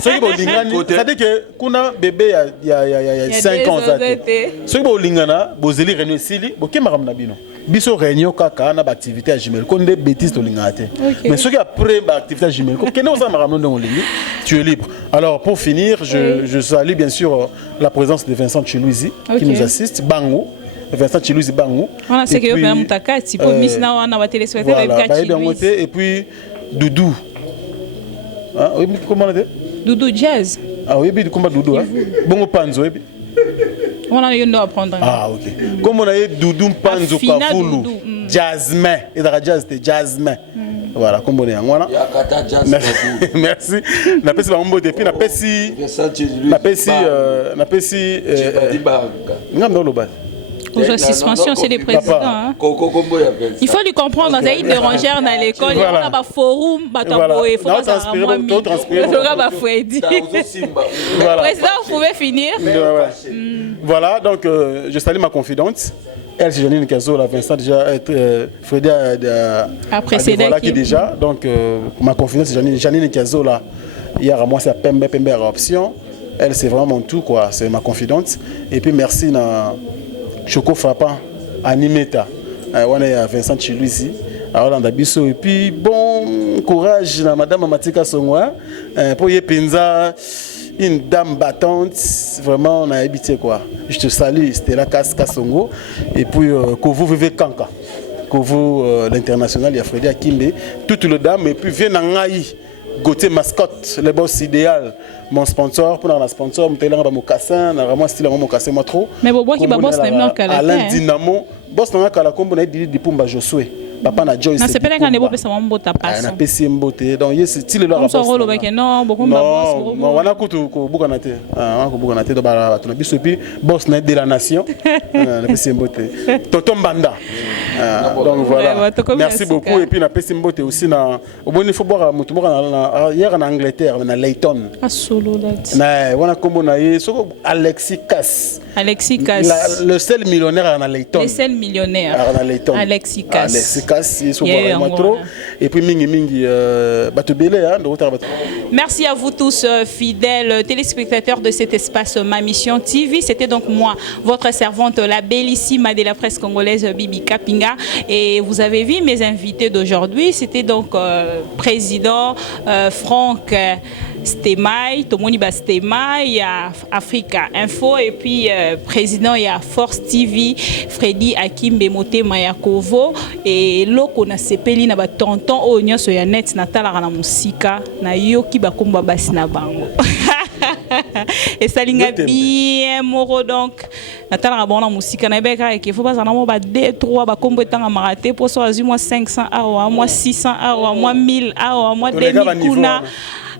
c'est-à-dire que Kuna bébé il y a 5 ans ceux qui bolingana bozeli réunion sili bokemara na bino. Biso réunion kaka na activité à Jimelco des bêtises to lingate. Mais ceux qui après activité à Jimelco, keno za maramo dans ligne, tu es libre. Alors pour finir, je salue bien sûr la présence de Vincent Chilouzi qui nous assiste, Bango. Vincent Chilouzi Bango. On a ce que on a mutakati pour misna on a téléspectateur et puis Doudou. Hein, oui, comment on dit? Doudou Jazz. Ah oui, puis comment Doudou hein? Bongo Panzo oui. On a eu apprendre. Ah OK. Comme on a eu Doudou Panzo Kafulu. Jasmine, et dans la jazz c'était Jasmine. Voilà, comme on est en voilà. Merci. Na pesi ba mbo depuis na pesi ngam loba. Pour suspension, c'est les présidents. Hein. Il faut lui comprendre, dans une dérangère dans l'école, il y a un forum, il faut le président, vous pouvez finir. Voilà, donc je salue ma confidente. Elle, c'est Janine Kazo, la Vincent déjà, Frédé a précédé qui déjà. Donc ma confidente, c'est Janine Kazo, là. Hier à moi, c'est Pembe option. Elle, c'est vraiment tout, quoi. C'est ma confidente. Et puis merci na Choco Frappant, Animeta. On est à Vincent Chilouzi. Alors, dans Dabiso. Et puis, bon courage à Madame Matika Songwa. Pour Yepinza, une dame battante. Vraiment, on a habité, quoi. Je te salue, Stella Kassongo. Et puis, que vous vivez Kanka. Que vous, l'international, il y a Frédéric Akimbe. Toutes les dames. Et puis, viens en Aïe. Gauthier Mascotte, le boss idéal, mon sponsor, pour la sponsor, je suis là, mocassin, vraiment style mocassin, moi trop. Mais bois qui boss n'est pas là. Alain Dynamo, boss n'a pas la combo, on a dit Pumba Josué. Papa na Joyce. C'est pas qu'un ebo pesa mambo ta passe. Na pesi mbote. Donc yes style là. Comme rôle ba non, beaucoup ba boss. Non, wana kutu ko buka na te. Ah, ko buka na te do ba to na biso puis boss na de la nation. Na pesi mbote. Tonton Banda. Donc voilà. Merci beaucoup et puis na pesi mbote aussi na oboni faut boire mutu na hier en Angleterre na Leighton. Ah solo là. Na wana kombo na ye soko Alexis Cass. Alexis Cass. Le seul millionnaire en Leighton. Le seul millionnaire. En Leighton. Alexis Cass. makasi so Yeah, moi trop et puis mingi bato belé hein donc Merci à vous tous, fidèles téléspectateurs de cet espace Ma Mission TV. C'était donc moi, votre servante, la bellissime de la presse congolaise, Bibi Kapinga. Et vous avez vu mes invités d'aujourd'hui. C'était donc président Franck Stemai, Tomoniba Stemai, il y a Africa Info et puis président il y a Force TV, Freddy Akimbe Mote Mayakovo et loko na sepeli na ba tonton o nyoso ya net na tala na musika na yoki ba komba basi na bango. Et ça linga bien moro donc na tala na bona musika na beka ke faut pas na mo ba 2-3 ba kombo tanga maraté pour so azu moi 500 awa moi 600 awa moi 1000 awa moi 2000 kuna.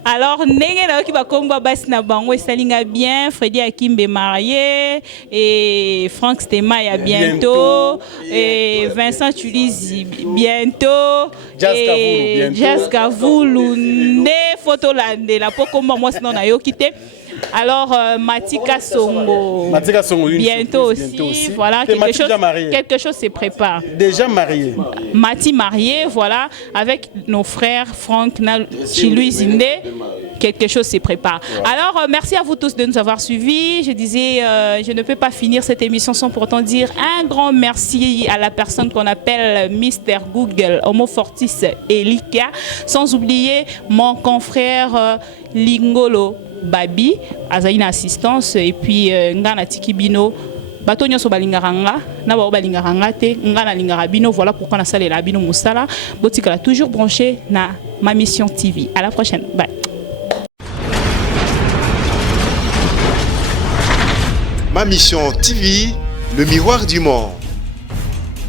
Alors, Nenge na qui va combattre bas na bango et salinga bien, Freddy Akimbe marié et Franck Stemai à bientôt et Vincent Tulizi bientôt et Jazz Kavoulou ne photo lande la pour combat moi sinon na yo quitté. Alors Matika Songo bientôt aussi. Voilà, quelque chose se prépare. Déjà marié. Mati marié, voilà, avec nos frères Franck Chilui Zinde. Quelque chose se prépare. Alors, merci à vous tous de nous avoir suivis. Je disais, je ne peux pas finir cette émission sans pourtant dire un grand merci à la personne qu'on appelle Mr. Google, Homo Fortis Elika, sans oublier mon confrère Lingolo Babi, Azaïna Assistance, et puis Ngana Tikibino. Bato nyoso balingaranga na ba balingaranga te ngana lingarabino voilà pourquoi na salle la bino musala botika toujours branché na Ma Mission TV. À la prochaine. Bye. Ma Mission TV, le miroir du monde.